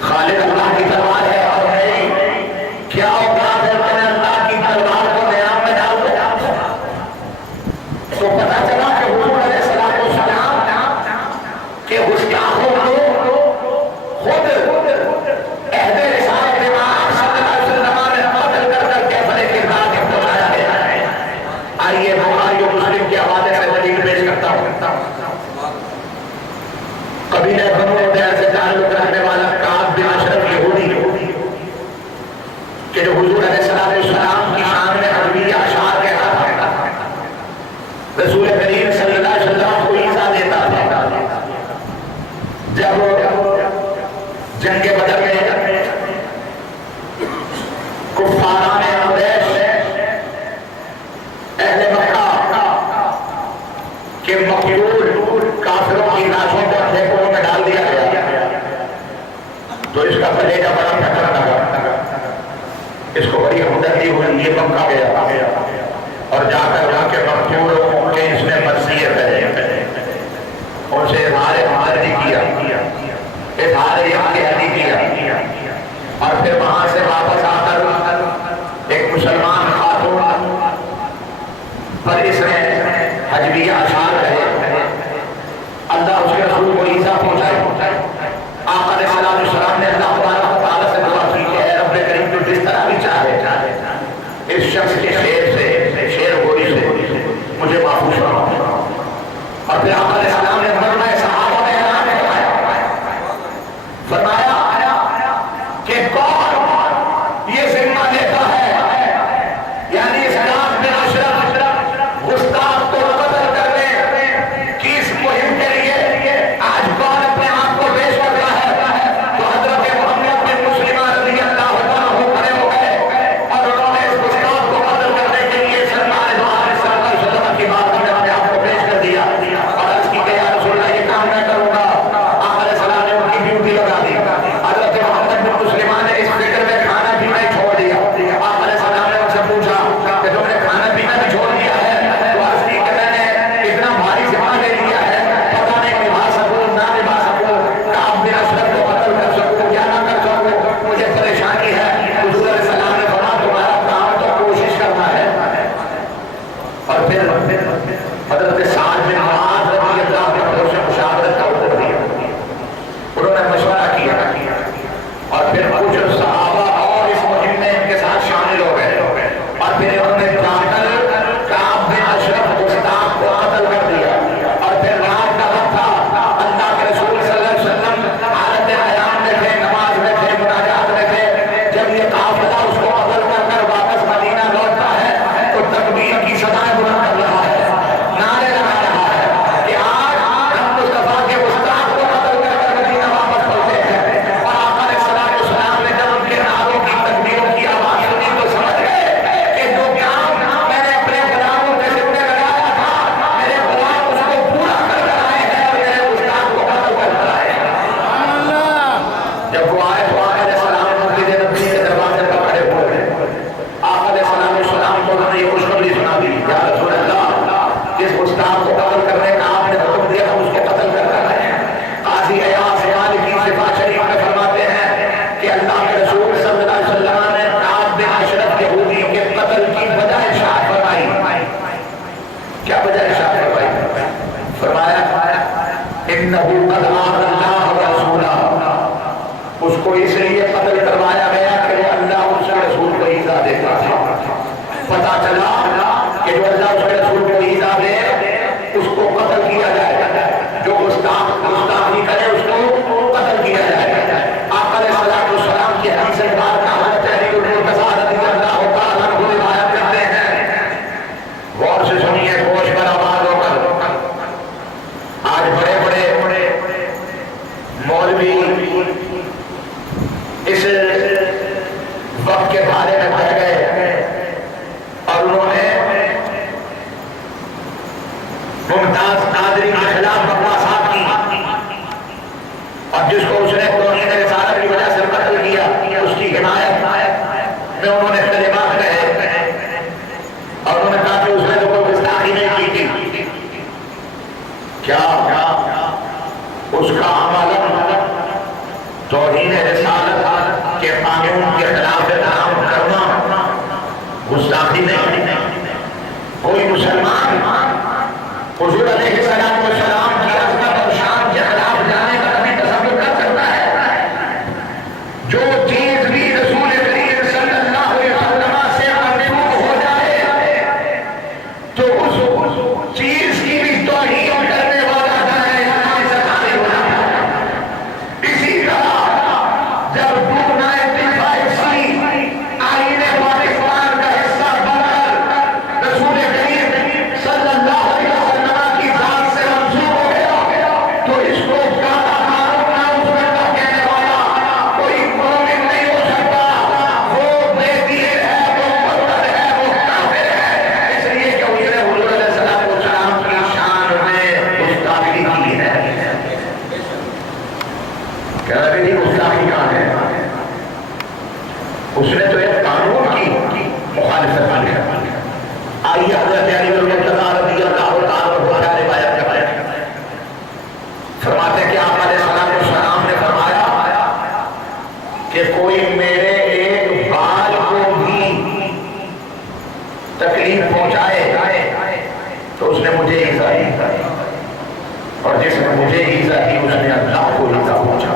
خالد اللہ کی تلوار ہے اور ہے کیا اوقات ہے میں نے اللہ کی تلوار کو نیام میں ڈال دیا. تو پتہ چلا کہ حضور علیہ السلام کہ گستاخوں کو خود عہد رسالت امام صلی اللہ علیہ وسلم نے قتل کر کر کے بڑے کردار کے بتایا ہے. آئیے بخاری و مسلم کے حوالے سے دلیل پیش کرتا ہوں. قبیلہ بنو عدیر سے تعلق رکھنے والا کعب بن اشرف یہودی کہ جو حضور علیہ السلام کی شان میں ادبیہ اشعار کہتا تھا رسول کریم صلی اللہ علیہ وسلم کو ایذا دیتا تھا. جب جنگ بدر میں کفاران قریش اہل مکہ کے مقتول کافروں کی لاشوں کو اپنے کوڑوں میں ڈال دیا گیا تو اس کا کلیجہ بڑا پھٹکنے لگا. اس کو بڑی ہمدردی ہوئی یہ پکا گیا اور جا کے مقتولوں کے اس نے مرثیت ہے ان سے اظہار ہمدردی کیا اظہار یکجہتی کیا اور پھر وہاں سے واپس آ کر ایک مسلمان خاتون پر اس نے حجبیہ اشعار کہے اللہ اس کے رسول کو ایذا پہنچائے. آقا علیہ السلام نے اللہ تعالیٰ سے دعا کی کہ اے رب کریم تو جس طرح بھی چاہے اس شخص کے شیر گوئی سے مجھے محفوظ کرو. اور پھر آقا علیہ السلام نے فرمایا صحابہ میں اعلان کیا قد آذى اللہ ورسولہ، اس کو اس لیے قتل کروایا گیا کہ وہ اللہ اور اس کے رسول کو ایذا دیتا تھا۔ پتا چلا کہ جو اللہ اس کے رسول کو ایذا دے اس کو قتل کیا جائے، جو گستاخی کرے اس کو قتل کیا جائے۔ آقا علیہ السلام کی حدیث پاک کا حضرت علی بن مرتضیٰ رضی اللہ تعالیٰ عنہ روایت کرتے ہیں، غور سے سنیے، گوش پر آواز ہو کر۔ آج بڑے بڑے مولوی اس وقت کے بارے میں بڑھ گئے اور انہوں نے ممتاز قادری کے خلاف بکواسات کی، اور جس کو اس نے توہین رسالت کی وجہ سے قتل کیا اس کی حمایت میں انہوں نے کلمات کہے اور انہوں نے کہا کہ اس نے تو کوئی گستاخی نہیں کی تھی۔ کیا اس کا عمل توہین رسالت کے قانون کے خلاف کام کرنا گستاخی نہیں؟ کوئی مسلمان حضور علیہ السلام کی عظمت اور شان کے خلاف جانے کا کبھی تصور کر سکتا ہے؟ جو چیز بھی رسول کریم صلی اللہ علیہ وسلم سے منسوب ہو جائے تو اس چیز کی بھی توہین کرنے والا ہے، اسی طرح جب 295 آئین پاکستان کا حصہ بن کر رسول کریم صلی اللہ علیہ وسلم کی ذات سے منسوب ہو گیا تو اس کو زیادہ معلوم نہ اس میں کا کہنے والا کوئی مومن نہیں ہو سکتا۔ وہ بے دین ہے، وہ مرتد ہے، وہ کافر ہے، اس لیے کہ اس نے حضور علیہ السلام کی شان میں گستاخی کی ہے۔ کہہ رہے تھے گستاخی کہاں ہے؟ اس نے تو ایک قانون کی مخالفت کی ہے۔ آئیے حضرت علی بن مرتضیٰ رضی اللہ تعالیٰ عنہ کیا روایت کرتے ہیں، فرماتے ہیں کہ آپ علیہ السلام نے فرمایا کہ کوئی میرے ایک بال کو بھی تکلیف پہنچائے تو اس نے مجھے ایذا دی، اور جس نے مجھے ایذا دی اس نے اللہ کو ایذا پہنچا۔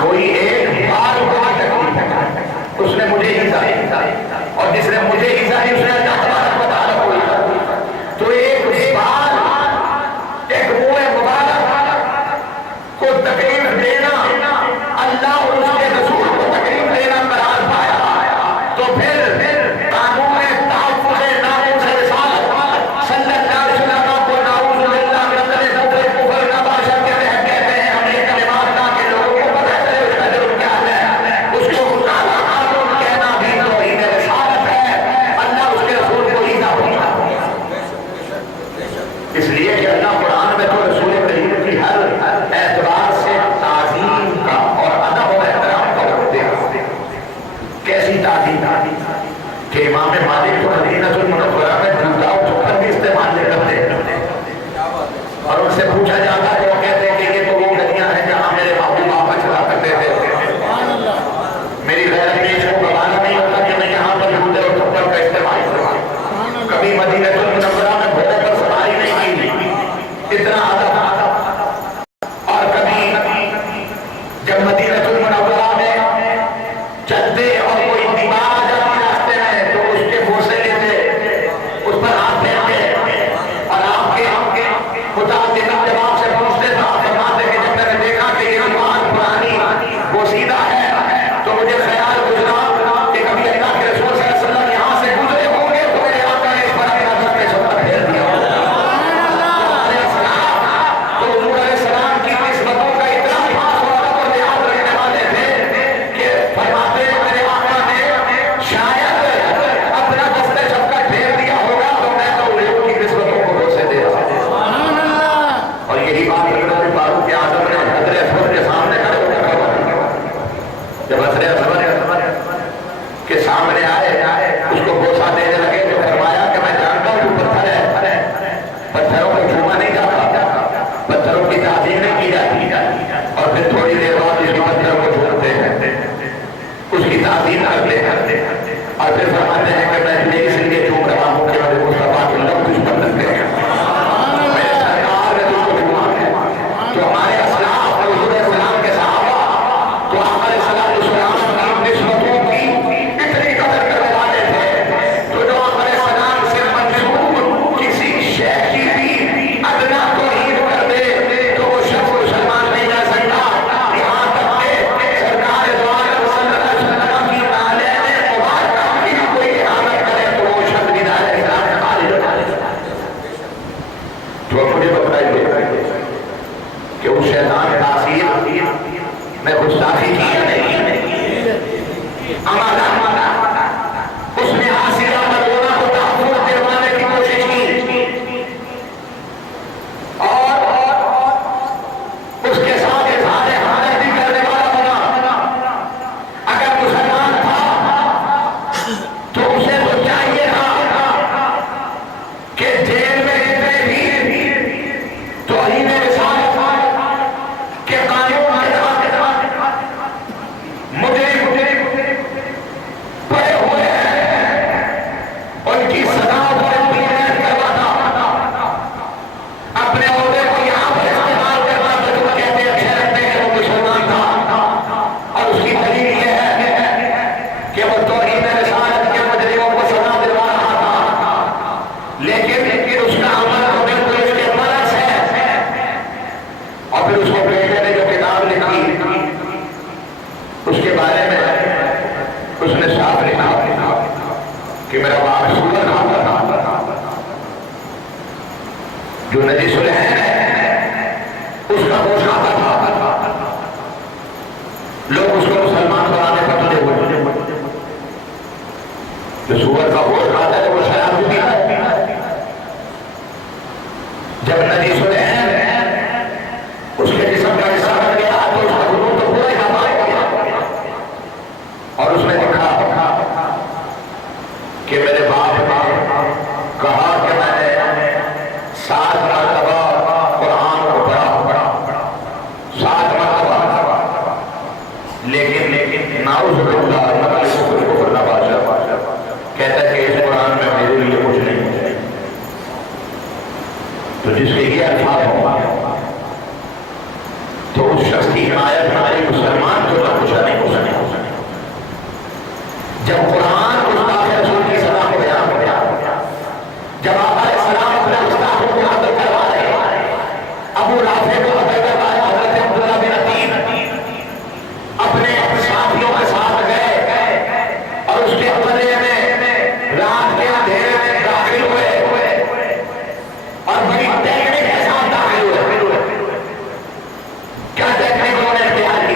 کوئی ایک بال کو بھی تکلیف پہنچائے اس نے مجھے ایذا دی، اور جس نے مجھے ایذا دی اس نے اللہ تبارک و تعالیٰ کو ایذا دی۔ تو ایک بال، ایک منہ مبارک کو تکلیف دینا اللہ اور اس کے اس شیطان تاثیر میں گستاخی کی یا نہیں؟ اس نے حاصلہ مدونہ کو تحفظ دلوانے کی کوشش کی اور اس کے ساتھ اظہار حالت بھی کرنے والا بنا. اگر مسلمان تھا تو اسے تو چاہیے تھا کہ جیل میں جتنے بھی توہین رسالت کے قانون کے تحت مجرم پڑے ہوئے ہیں ان کی سزا پر امپلیمنٹ کرواتا. اپنے عہدے کو یہاں پر استعمال کرنا تو جو کہتے ہیں اچھے لگتے ہیں کہ وہ مسلمان تھا اور اس کی دلیل یہ ہے کہ وہ توہین رسالت کے مجرموں کو سزا دلوا رہا تھا، لیکن اس کا عمل تو بالکل اس کے برعکس ہے. اور پھر اس کو بیٹے نے جو کتاب لکھی اس کے بارے میں اس نے صاف لکھا کہ میرا باپ سور کھاتا تھا جو نجس العین ہے اس کا گوشت کھاتا تھا. لوگ اس کو مسلمان بنانے پر تلے ہوئے. جو سور کا گوشت کھاتا ہے وہ شراب بھی پیتا ہے. جب نجس العین اس کے جسم کا حصہ بن گیا تو اس کا حضور تو پورے ہوا گیا. اور اس نے لکھا کہ میرے باپ نے کہا کہ میں نے 7 مرتبہ قرآن کو پڑھا 7 مرتبہ، لیکن نعوذ باللہ کفر نباشا کہتا ہے کہ اس قرآن میں میرے لیے کچھ نہیں ہے. تو جس کے یہ الفاظ ہوں تو اس شخص کی حمایت ہماری مسلمان جو نہ کچھ نہیں ہو سکے. جب قرآن گستاخ رسول کی سزا کو بیان ہو گیا، جب آقا علیہ السلام اپنے گستاخوں کو قتل کروا رہے ہیں، ابو رافع کو قتل کروایا حضرت عبداللہ بن عتیق اپنے ساتھیوں کے ساتھ گئے اور اس کے قلعے میں رات کے اندھیرے میں داخل ہوئے اور بڑی ٹیکنک کے ساتھ داخل ہوئے. کیا ٹیکنک انہوں نے اختیار کی؟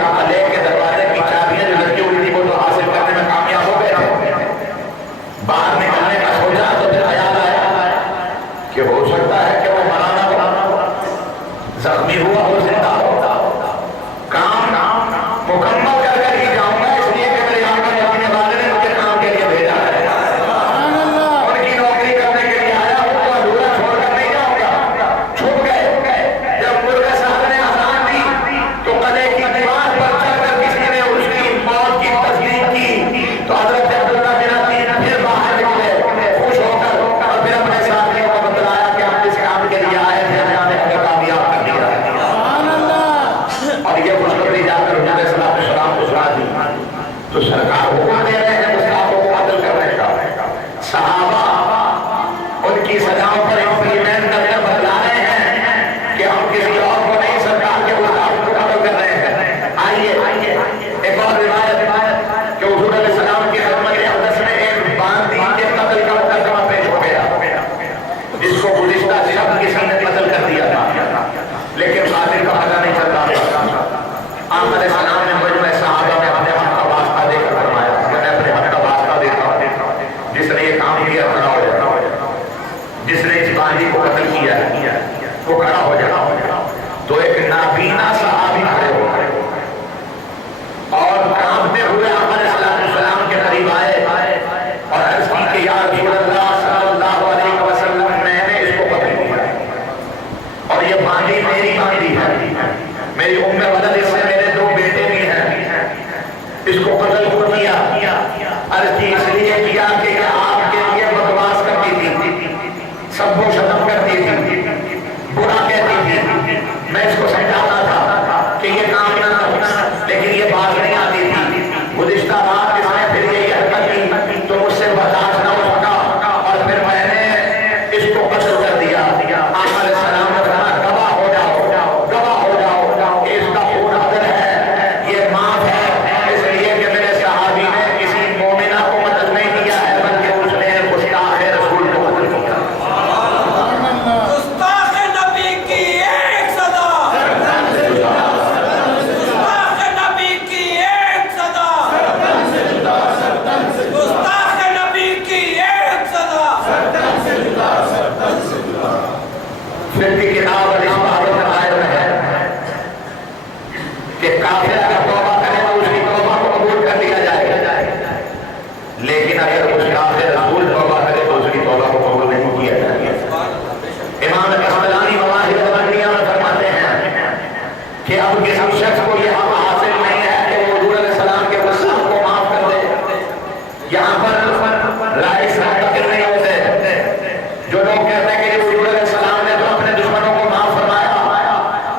کہ علیہ کے دروازے کی چابیاں جو لٹکی ہوئی تھی وہ تو حاصل کرنے میں کامیاب ہو گئے تھے. باہر نکلنے کا سوچا تو پھر خیال آیا کہ ہو سکتا ہے کہ وہ مرانا ہو، زخمی ہوا ہو، زندہ ہو. کام مکمل کر کر ہی جاؤں گا، اس لیے کہ میرے یہاں پر رہنے والے نے مجھے کام کے لیے بھیجا ہے. ان کی نوکری کرنے کے لیے آیا ہوں تو ادھورا چھوڑ کر نہیں جاؤں گا. چھپ گئے. جب مرغ صاحب نے اذان دی تو قلعے کی دیوار پر چڑھ کر کسی نے اس کی موت کی تصدیق کی تو حضرت عبداللہ بن عتیق پھر باہر نکلے خوش ہو کر اور پھر اپنے ساتھیوں کو بتلایا کہ ہم جس کام کے لیے آئے تھے ہمیں کامیاب کر دیا. اور یہ خوشخبری جا کر حضور صلی اللہ علیہ وسلم کو سنا دی تو سرکار حکم دے رہے ہیں مصطفیٰ کو قتل کرنے کا. صحابہ ان کی سزاؤں پر امپلیمنٹ کرنے بتلا رہے ہیں کہ ہم کسی اور کو نہیں سرکار کے مصطفیٰ کو قتل کر رہے ہیں. آئیے ایک اور روایت کہ حضور علیہ السلام کی خدمت اقدس میں ایک باندی کے قتل کا مقدمہ پیش ہو گیا جس کو گزشتہ شب کسی نے قتل کر دیا تھا لیکن قاتل کا پتہ نہیں چل رہا تھا. آقا علیہ السلام نے مجمع صحابہ میں اپنے حق کا واسطہ دے کر فرمایا کہ میں اپنے حق کا واسطہ دیتا ہوں جس نے یہ کام کیا کھڑا ہو جائے، جس نے اس باندی کو قتل کیا ہے وہ کھڑا ہو جائے. تو ایک نابینا صحابی کھڑے ہو گئے اور کانپتے ہوئے آقا علیہ السلام کے قریب آئے اور عرض کی کہ یا رسول اللہ صلی اللہ علیہ وسلم میں نے اس کو قتل کیا اور یہ باندی میری باندی ہے، میری ام ولد اس سے میرے دو بیٹے بھی ہیں، اس کو قتل کیوں کیا؟ عرض کی اس لیے کیا کہ آپ کے لیے بکواس کرتی تھی، سب کو شتم کرتی تھی، برا کہتی تھی. میں اس کو سمجھاتا تھا کہ یہ کام نہ کرو لیکن یہ بات نہیں آتی تھی. گزشتہ رات اس نے پھر یہ حرکت کی تو مجھ سے برداشت نہ ہو سکا اور پھر میں نے اس کو قتل کر دیا. آقا علیہ السلام نے کہا گواہ ہو جاؤ کہ اس کا خون حاضر ہے، یہ معاف ہے، اس لیے کہ میرے صحابی نے کسی مومنہ کو قتل نہیں کیا ہے بلکہ اس نے گستاخ رسول کو قتل کیا. گستاخ نبی کی ایک صدا، گستاخ نبی کی ایک صدا، گستاخ نبی کی ایک صدا. پھر کی کتاب اور اس بات میں آئے ہے کہ کافر اگر توبہ کرے تو اس کی توبہ کو قبول کر لیا جائے لیکن اگر اس کافر رسول توبہ کرے تو اس کی توبہ کو قبول نہیں کیا جائے. امام قسطلانی مواہب الدنیا میں فرماتے ہیں کہ اب کسی شخص کو یہ حق حاصل نہیں ہے کہ وہ حضور علیہ السلام کے گناہوں کو معاف کر دے. یہاں پر رائے منتقل نہیں ہوتے. جو لوگ کہتے ہیں کہ حضور علیہ السلام نے جو اپنے دشمنوں کو معاف فرمایا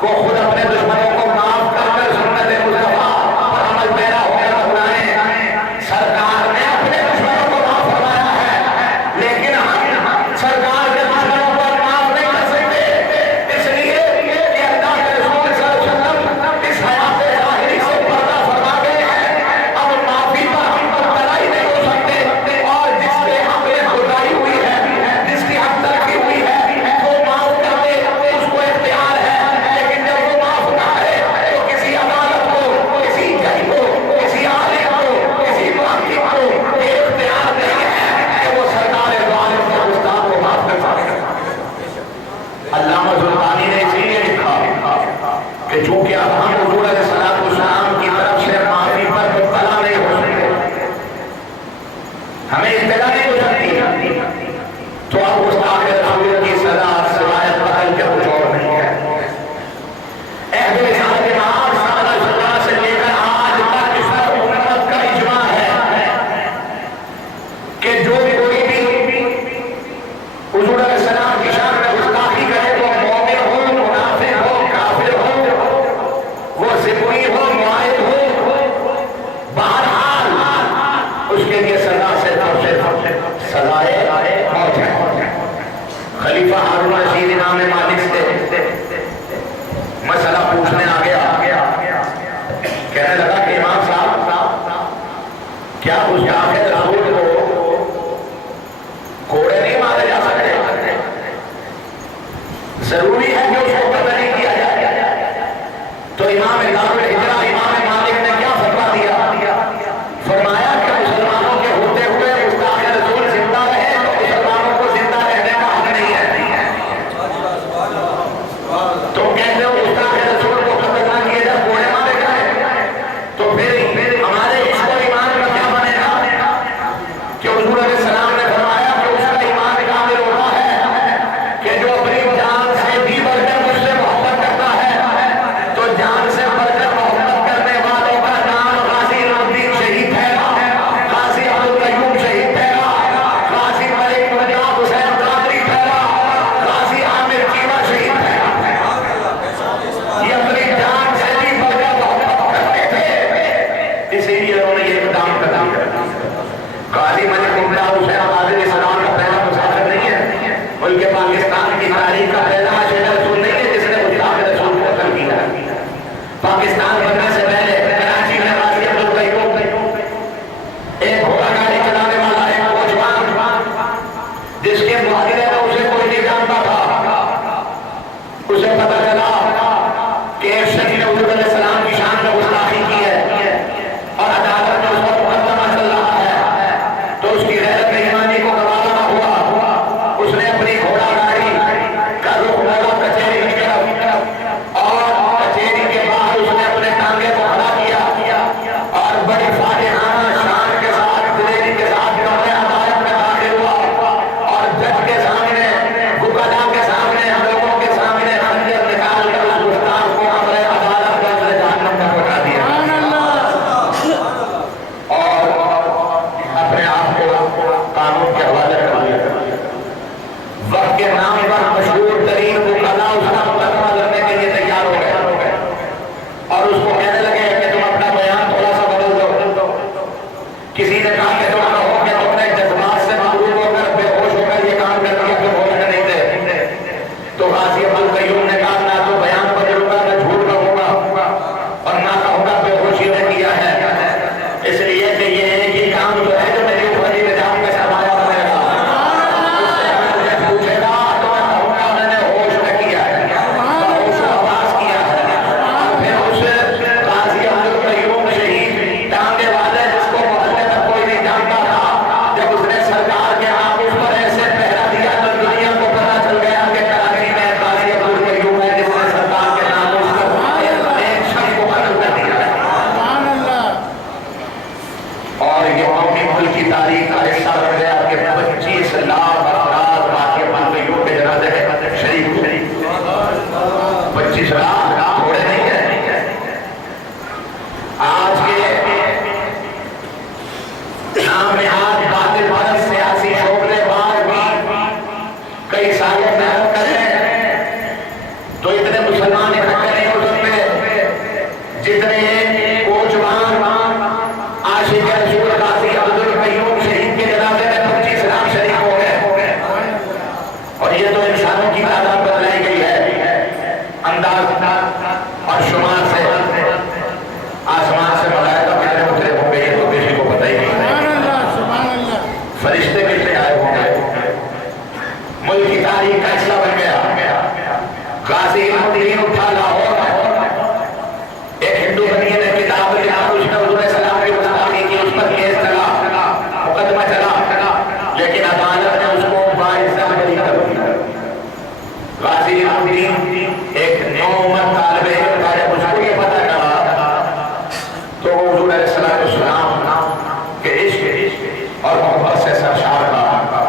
وہ خود اپنے دشمنوں کو معاف کر کر سنت مصطفیٰ پر عمل پیرا ہو کر بنائیں. سرکار نے اپنے دشمنوں کو معاف فرمایا ہے لیکن ہم سرکار کے دشمنوں پر معاف نہیں کر سکتے، اس لیے کہ اللہ کے رسول صلی اللہ علیہ وسلم اس حیات ظاہری سے پردہ فرما گئے ہیں. اب معافی پر ہم مبتلا ہی نہیں ہو سکتے اور جس کے حق میں خدائی ہوئی ہے، جس کی حق تلفی ہوئی ہے وہ معاف کر دے اس کو اختیار ہے. لیکن جب وہ معاف نہ کرے تو کسی عدالت کو، کسی جج کو، کسی عالم کو، کسی محقق کو یہ اختیار نہیں ہے کہ وہ سرکار دو عالم کے گستاخ کو معاف کر سکے. علامہ زرقانی نے اسی لیے لکھا کہ چونکہ اب ہم حضور علیہ السلام کی طرف سے معافی پر مبتلا نہیں ہو سکتے، ہمیں اطلاع نہیں ہو سکتی، تو اب گستاخ رسول کی سزا سوائے قتل کے کچھ اور نہیں ہے. اہل رسالت کے بعد صلی اللہ علیہ وسلم سے لے کر آج تک اس پر امت کا اجماع ہے کہ جو کوئی بھی حضور علیہ السلام کی شان میں گستاخی کرے وہ مومن ہو، منافق ہو، کافر ہو، وہ ذمہ ہو، معاہد ہو، بہرحال اس کے لیے سزا سے سزائے موت ہے. خلیفہ ہارون رشید امام مالک سے مسئلہ پوچھنے آ گیا، کہنے لگا کہ امام صاحب کیا اس کافر رسول کو کوڑے نہیں مارے جا سکتے؟ ضروری ہے کہ اس کو قتل نہیں کیا جائے. تو امام دار الہجرہ امام غازی ملک عمدہ حسین غازی السلام کا پہلا مسافر نہیں ہے، ملک پاکستان کی تاریخ کا پہلا عاشق رسول نہیں ہے جس نے گستاخ رسول کو قتل کیا ہے۔ پاکستان بننے سے پہلے کراچی میں غازی عبدالقیوم ایک گھوڑا گاڑی چلانے والا ایک نوجوان جس کے معاہدے میں اسے کوئی نہیں جانتا تھا، اسے پتہ چلا کہ ایک شخص نے حضور علیہ السلام کی شان میں گستاخی کی ہے اور عدالت میں اس پر مقدمہ چل رہا ہے، تو اس کی غیرت ایمانی کو گوارا نہ ہوا، اس نے اپنی گھوڑا گاڑی کا رخ موڑا کچہری کی طرف اور کچہری کے باہر اس نے اپنے ٹانگے کو کھڑا کیا اور بڑی فاتحانہ شان کے ساتھ دلیری کے ساتھ کمرے عدالت میں داخل ہوا اور جج کے سامنے وکلاء کے سامنے لوگوں کے سامنے خنجر نکال کر اس گستاخ کو کمرے عدالت میں سے جہنم میں پہنچا دیا اور اپنے آپ کو قانون کے حوالے کر دیا۔ وقت کے نام پر مشہور ترین وکلاء اس کا مقدمہ لڑنے کے لیے تیار ہو گئے اور اس کو کہنے لگے کہ تم اپنا بیان تھوڑا سا بدل دو۔ کسی نے کہا کہ تم کہو کہ تم نے جذبات سے مغلوب ہو کر بے ہوش ہو کر یہ کام کر دیا، تم ہوش نہیں تھے۔ تو غازی عبدالقیوم نے کہا نہ تو بیان بدلوں گا نہ جھوٹ کہوں گا اور نہ کہوں گا بے ہوشی نے کیا ہے، اس لیے کہ یہ ایک ہی کام جو ہے جو میری اوپری نظام میں سرمایہ بنے گا، اس سے اگر مجھے پوچھے گا تو میں کہوں گا میں نے ہوش میں کیا ہے، ہوش و حواس کیا ہے۔ پھر اس غازی عبدالقیوم شہید ٹانگے والے جس کو محلے تک کوئی نہیں جانتا تھا، جب اس نے سرکار کے آنکھ پر ایسے پہرا دیا تو دنیا کو پتا چل گیا کہ کراچی میں غازی عبدالقیوم ہے جس نے سرکار کے ناموس پر ایک شخص کو قتل کر دیا ہے۔ اور یہ قومی ملک کی تاریخ کا حصہ بن گیا کہ 25 لاکھ افراد غازی عبدالقیوم کے جنازے میں شریک ہوئے۔ 25 لاکھ تھوڑے نہیں ہیں۔ آج کے نام نہاد باطل پرست سیاسی شعبے باز بھی کئی سالوں محنت کریں تو اتنے مسلمان اکٹھے نہیں ہو سکتے جتنے کوچوان عاشق رسول غازی عبدالقیوم شہید کے جنازے میں 25 لاکھ شریک ہو گئے۔ اور یہ تو انسانوں کی تعداد بدلائی گئی ہے، انداز اور شمار سے آسمان سے ملائکہ کتنے اترے ہوں گے یہ تو کسی کو پتہ ہی نہیں ہے، فرشتے کتنے آئے ہوں گے، ملک کی تاریخ کا حصہ بن گیا۔ غازی الدین اٹھا لاہور ایک ہندو بنیے نے کتاب لکھا، اس میں حضور السلام کی گستاخی کی، اس پر کیس چلا، مقدمہ چلا، لیکن عدالت نے اس کو باعث بری کر دیا۔ غازی الدین ایک نوعمر طالب علم تھا، جب اس کو یہ پتہ چلا تو وہ حضور علیہ السلام کے عشق اور محبت سے سرشار تھا۔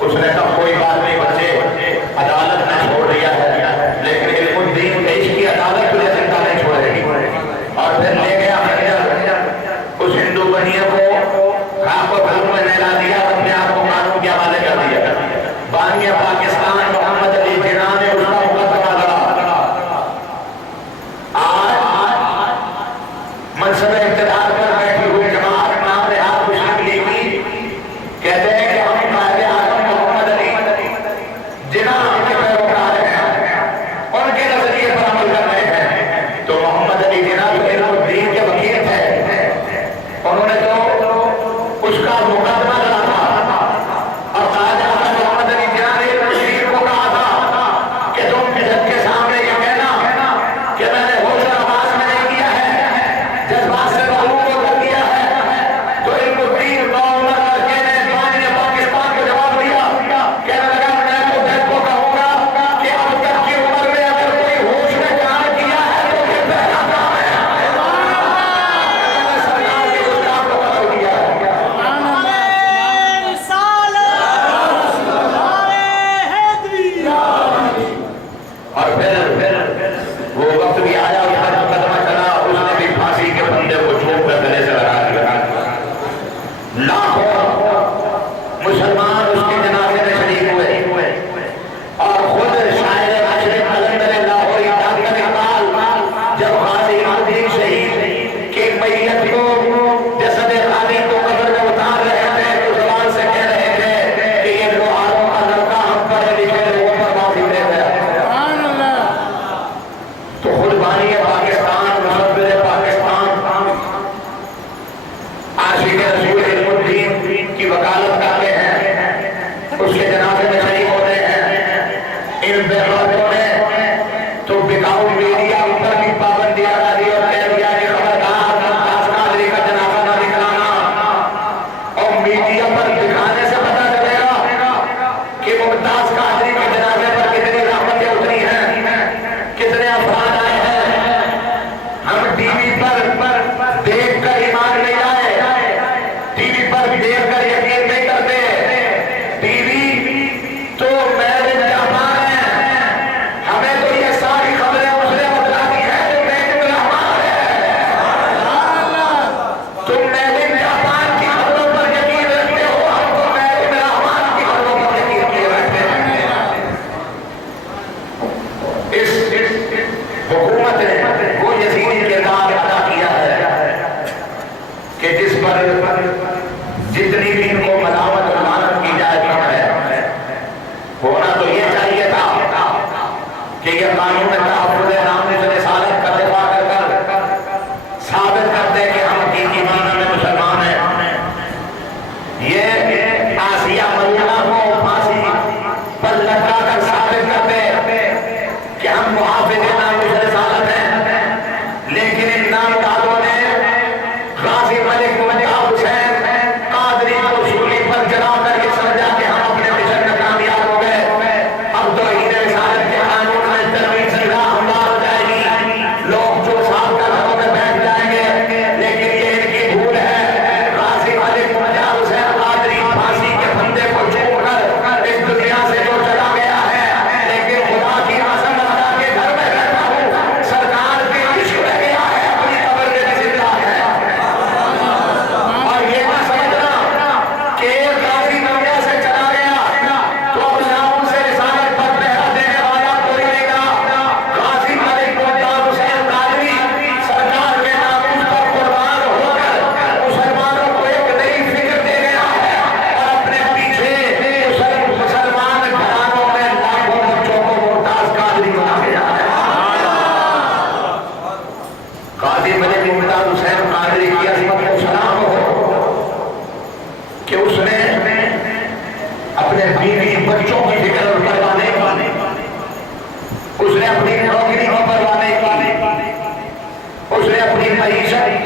اس نے کہا کوئی بات نہیں بچے، عدالت نے چھوڑ دیا ہے لیکن علم الدین کے عشق کی عدالت تجھے زندہ نہیں چھوڑے گی۔ اور پھر لے گیا خنجر، اس ہندو بنیے کو خاک و خون میں نہلا دیا اور اپنے آپ کو قانون کے حوالے کر دیا۔ بانیہ پاکستان محمد علی جناح نے اس کا مقدمہ لڑا۔ آج منصب اقتدار پر بیٹھی ہوئی جماعت نام نہاد مشرق لیگی کہتے ہیں کہ ہم قائد اعظم محمد علی جناح کے پیروکار ہیں، ان کے نظریے پر عمل کر رہے ہیں۔ تو محمد علی جناح جو علم الدین کے وکیل تھے، انہوں نے تو اس کا مقدمہ لڑا تھا اور قائد اعظم محمد علی جناح نے علم الدین کو کہا تھا کہ تم جج کے سامنے یہ کہنا کہ میں نے ہوش و حواس میں نہیں کیا ہے، جذبات سے معلوم ہو کر کیا ہے، تو علم الدین نوعمر لڑکے نے بانیہ پاکستان کو جواب دیا، کہنے لگا میں تو جج کو کہوں گا کہ اب تک کی عمر میں اگر کوئی ہوش میں کام کیا ہے تو یہ پہلا کام ہے۔ میں نے سرکار کے گستاخ کو قتل کیا ہے۔ اور پھر وہ وقت بھی آیا، اس پر مقدمہ چلا، اس نے بھی پھانسی کے بندے کو چھوپ کر گلے سے لگا دیا۔ لاکھوں مسلمان اس کے جنازے میں شریک ہوئے اور خود شاعر مشرق قلندر لاہوری ڈاکٹر اقبال جب غازی الدین شہید کی میت کو جسد غازی کو قبر میں اتار رہے تھے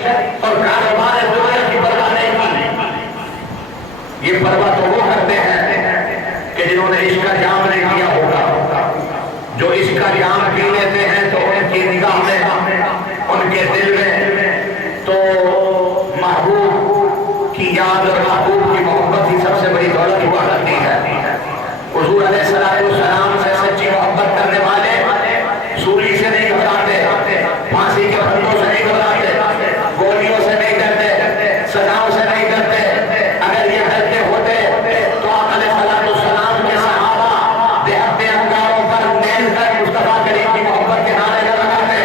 اور کاروبار دنیا کی پرواہ نہیں کی. یہ پرواہ تو وہ کرتے ہیں کہ جنہوں نے عشق کا جام نہیں کیا ہوگا. جو عشق کا جام پی لیتے ہیں تو ان کی نگاہ میں ان کے دل میں تو محبوب کی یاد اور محبوب کی محبت ہی سب سے بڑی دولت ہوا کرتی ہے. حضور علیہ السلام سے سچی محبت کرنے والے سولی سے نہیں گھبراتے, پھانسی کے پھندوں سے نہیں گھبراتے, گولیوں سے نہیں ڈرتے, سزاؤں سے نہیں ڈرتے. اگر یہ ڈرتے ہوتے تو آقا علیہ السلام کے صحابہ دیہاتے انگاروں پر نیل کر مصطفیٰ کریم کی محبت کے نعرے لگاتے.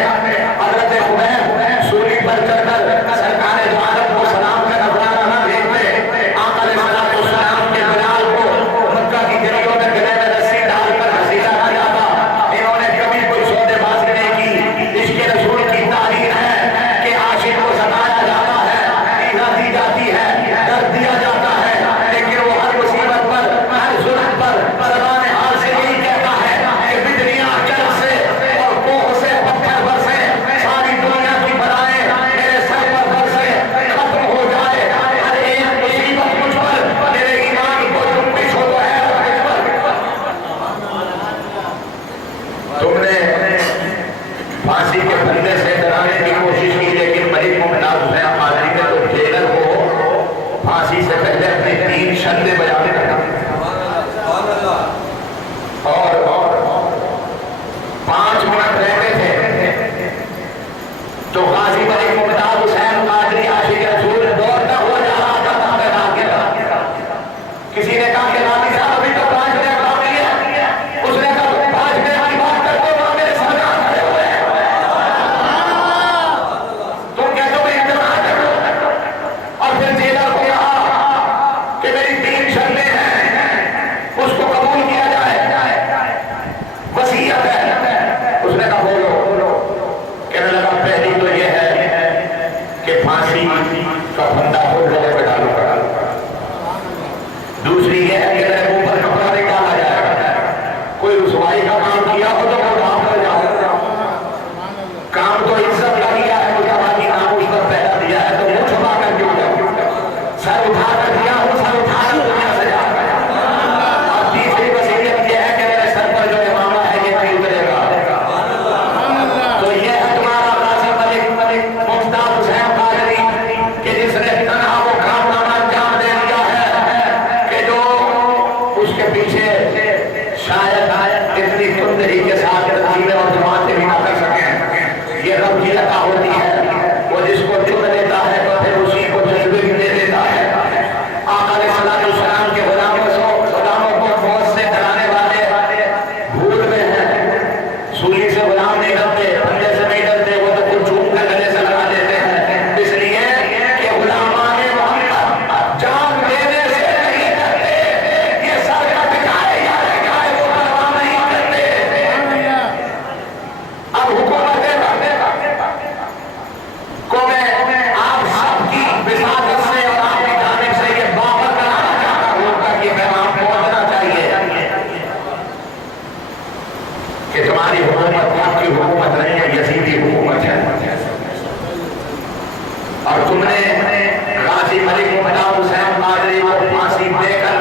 حضرت خبیب سولی پر چڑھ کر سرکار دو عالم کو سلام کا نذرانہ نہ دیکھتے. آقا علیہ السلام کے بلال کو مکہ کی گلیوں میں گلے میں رسی ڈال کر گھسیٹا نہ جاتا. انہوں نے کبھی کوئی سودے بازی نہیں کی. عشق رسول کی تعریف ہے کہ عاشق کو ستایا جاتا ہے, ایذا دی جاتی ہے, درد دیا جاتا ہے, لیکن وہ ہر مصیبت پر, ہر ظلم پر زبان حال سے یہی کہتا ہے کہ بدریاں چرخ سے اور کوہ سے پتھر برسے, ساری دنیا کی بلائیں میرے سر پر برسے, ختم ہو جائے ہر ایک مصیبت مجھ پر, میرے ایمان کو جنبش ہو تو ہے مجھ پر. تم نے پھانسی کے پھندے سے ڈرانے کی کوشش کی, لیکن ملک ممتاز حسین قادری نے تو جیلر کو پھانسی سے پہلے اپنی 3 شرطیں بیان کر اور 5 منٹ رہتے تھے تو غازی ملک ممتاز حسین قادری عاشق رسول دوڑتا ہوا جا رہا تھا میدان کے بعد. کسی نے کہا کہ غازی صاحب ابھی تو 5 منٹ باقی ہے. اس نے کہا 5 منٹ کی بات کرتے ہو میرے سامنے کھڑے ہوئے ہیں, تم کہتے ہو میں انتظار کرو. اور پھر جیلر کو کہا کہ میری 3 شرطیں ہیں, اس کو قبول کیا جائے, وصیت ہے. اس نے کہا بولو. کہنے لگا پہلی تو یہ ہے کہ پھانسی کا پھندا خود گلے پہ ڈالو گا. دوسری یہ ہے کہ میرے منہ پر کپڑا نہیں ڈالا جائے گا. کوئی رسوائی کا کام کیا ہو تو وہ کام کر جاؤ. کام تو عزت کا کیا ہے, مصطفیٰ کی ناموس پر پہلا دیا ہے, تو منہ چھپا کر کیوں جاؤ. سر اٹھا کر دیا ہوں, سر اٹھا کر دنیا سے جا کر. اور تیسری وصیت یہ ہے کہ میرے سر پر جو امامہ ہے یہ نہیں اترے گا. تو یہ ہے تمہارا غازی ملک ممتاز حسین قادری کہ جس نے تنہا وہ کارنامہ انجام دے دیا ہے کہ جو اس کے پیچھے شاید اتنی تندہی کے ساتھ تنظیمیں اور جماعتیں بھی نہ کر سکیں. یہ رب کی عطا ہوتی ہے, وہ جس کو چن لیتا ہے تو پھر اسی کو جذبے بھی دے دیتا ہے. آقا علیہ السلام کے غلاموں کو فوج سے ڈرانے والے بھول میں ہیں. سولی سے غلام نہیں ڈرتے, پھندے سے نہیں ڈرتے, وہ تو خود چوم کر گلے سے لگا دیتے ہیں. اس لیے کہ غلامان محمد جان دینے سے نہیں ڈرتے, یہ سر کٹ جائے یا رہ جائے وہ پرواہ نہیں کرتے. اب حکومت کو میں آپ سب کی وساطت سے اور آپ کی جانب سے یہ باور کرانا چاہتا ہوں تک یہ پیغام پہنچنا چاہیے کہ تمہاری حکومت آپ کی حکومت نہیں ہے, یزیدی حکومت ہے. اور تم نے غازی ملک ممتاز حسین قادری کو پھانسی دے کر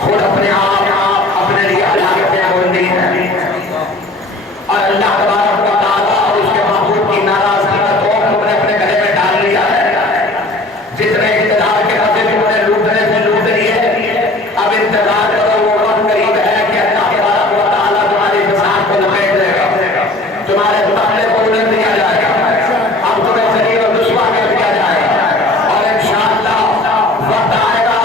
خود اپنے آپ اپنے لیے ہلاکتیں مولدی ہیں. اور اللہ تبارک و تعالیٰ اور اس کے محبوب کی ناراضگی کا توق تم نے اپنے گلے میں ڈال لیا ہے. جتنے اقتدار کے مزے تم نے لوٹنے سے لوٹ لیے, اب انتظار کرو, وہ وقت قریب ہے کہ اللہ تبارک و تعالیٰ تمہاری فساد کو لپیٹ لے گا, تمہارے مقابلے کو الٹ دیا جائے گا, اب تمہیں ذلیل اور رسوا کر دیا جائے گا. اور انشاءاللہ وقت آئے گا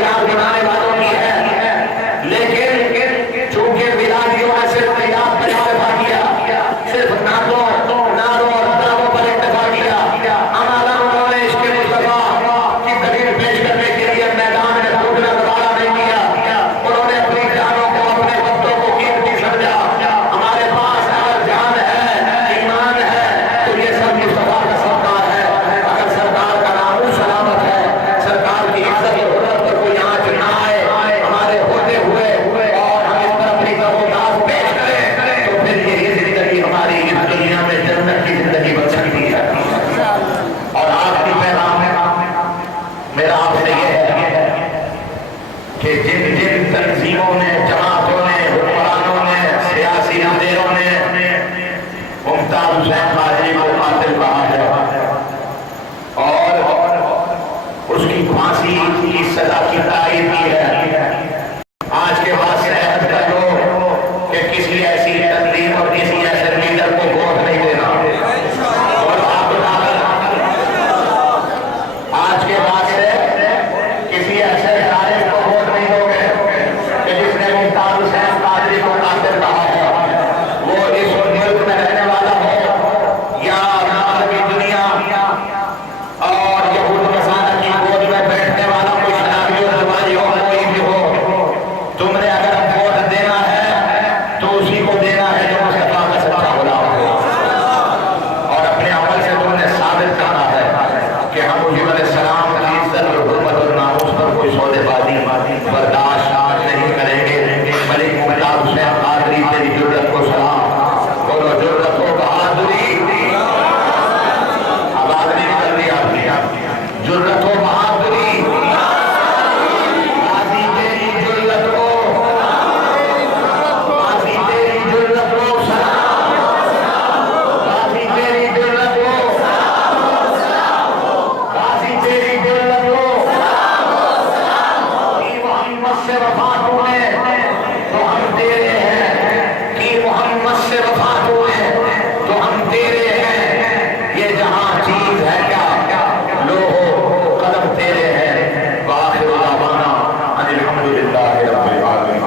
میراث بنانے والوں کی ہے، لیکن چونکہ میلادیوں نے صرف میراث پر اکتفا کیا، صرف نعتوں اور دعووں پر اکتفا کیا، ہمارا انہوں نے عشق مصطفیٰ کی دلیل پیش کرنے کے لیے میدان میں ٹوٹنا گوارا نہیں کیا، انہوں نے اپنی جانوں کو اپنے وقتوں کو قیمتی سمجھا۔ ہمارے پاس اگر جان ہے، ایمان ہے، تو یہ سب مصطفیٰ کا سرکار ہے۔ اگر سرکار کا نام سلامت ہے، سرکار کی عزت اور حرمت پر کوئی آنچ نہ آئے ہمارے ہوتے ہوئے، اور ہم اس پر اپنی قبولیت پیش کریں، تو پھر یہی زندگی ہماری اس دنیا میں جنت کی زندگی بن سکتی ہے۔ اور آخری پیغام میرا آپ سے یہ ہے کہ جن تنظیموں نے، جماعتوں نے، حکمرانوں نے، سیاسی اندھیروں نے ممتاز حسین قادری کو قاتل کہا ہے اور اس کی پھانسی کی سزا کی تائید کی ہے، آج کے بعد سے عہد کر لو کہ کسی ایسی تنظیم اور کسی ایسے لیڈر کو ووٹ نہیں دینا، اور آپ آج کے بعد سے کسی ایسے ادارے کو ووٹ نہیں دو گے کہ جس نے ممتاز حسین قادری کو قاتل کہا ہے، وہ اس ملک میں رہنے والا ہو یا عالمی دنیا اور یہود نصارہ کی گود میں بیٹھنے والا کوئی شرابی اور جواری ہو، کوئی بھی ہو، تم نے اگر ووٹ دینا ہے تو اسی کو دینا ہے جو مصطفیٰ کا سچا غلام ہو، اور اپنے عمل سے تم نے ثابت کرنا ہے کہ ہم مجیب علیہ السلام کی عزت اور حرمت اور ناموس پر کوئی سودے بازی برداشت نہیں کریں گے۔ ملک ممتاز حسین قادری تیری جرت کو سلام، بولو جرت و بہادری، آواز نہیں کر دی آپ کی، جرت و بہادری، غازی تیری جرت کو، غازی تیری جرت کو سلام، غازی تیری جرت کو، غازی تیری جرت کو، کی محمد سے وفات ہوئے تو ہم تیرے ہیں، کی محمد سے وفات ہوئے تو ہم تیرے ہیں، یہ جہاں چیز ہے کیا لوہو قلم تیرے ہیں۔ وآخر دعوانا ان الحمدللہ رب العالمین۔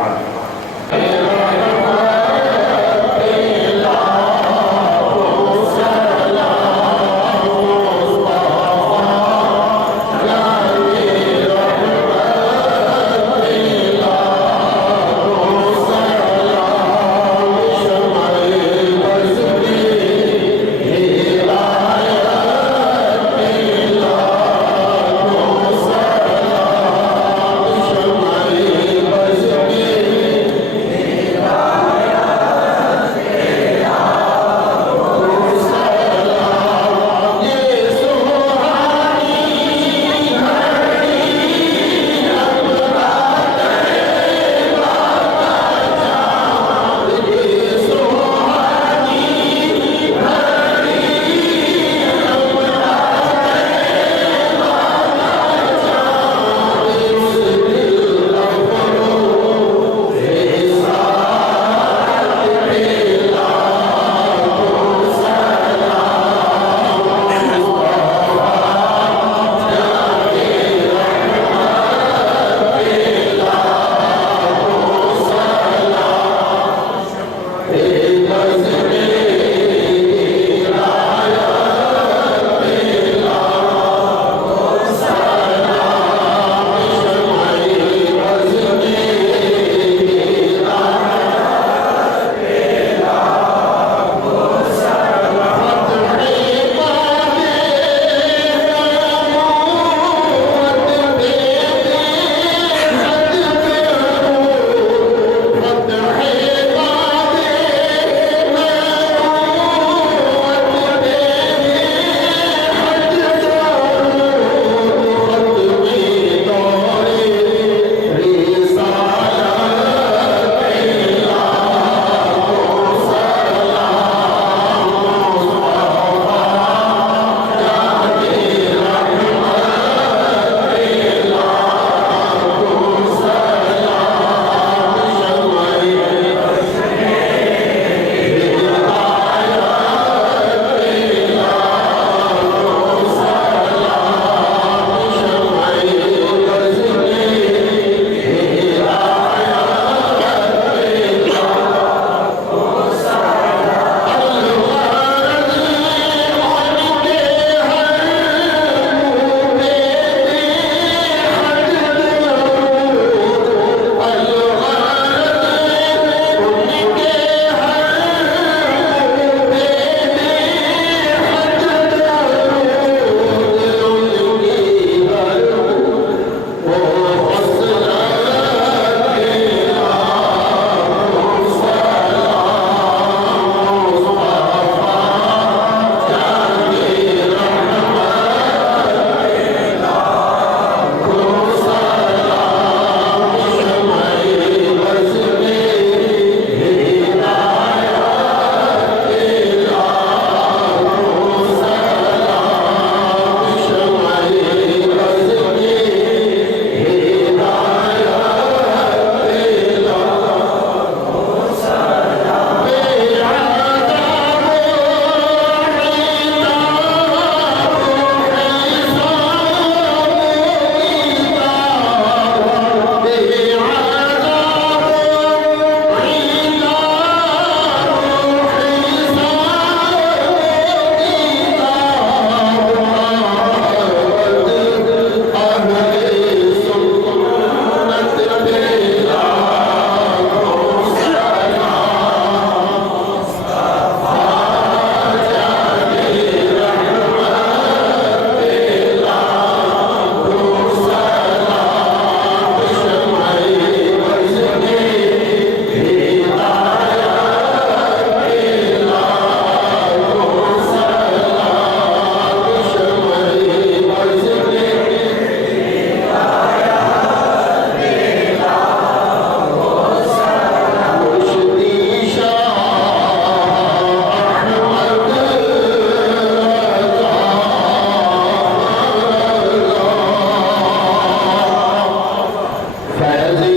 فیض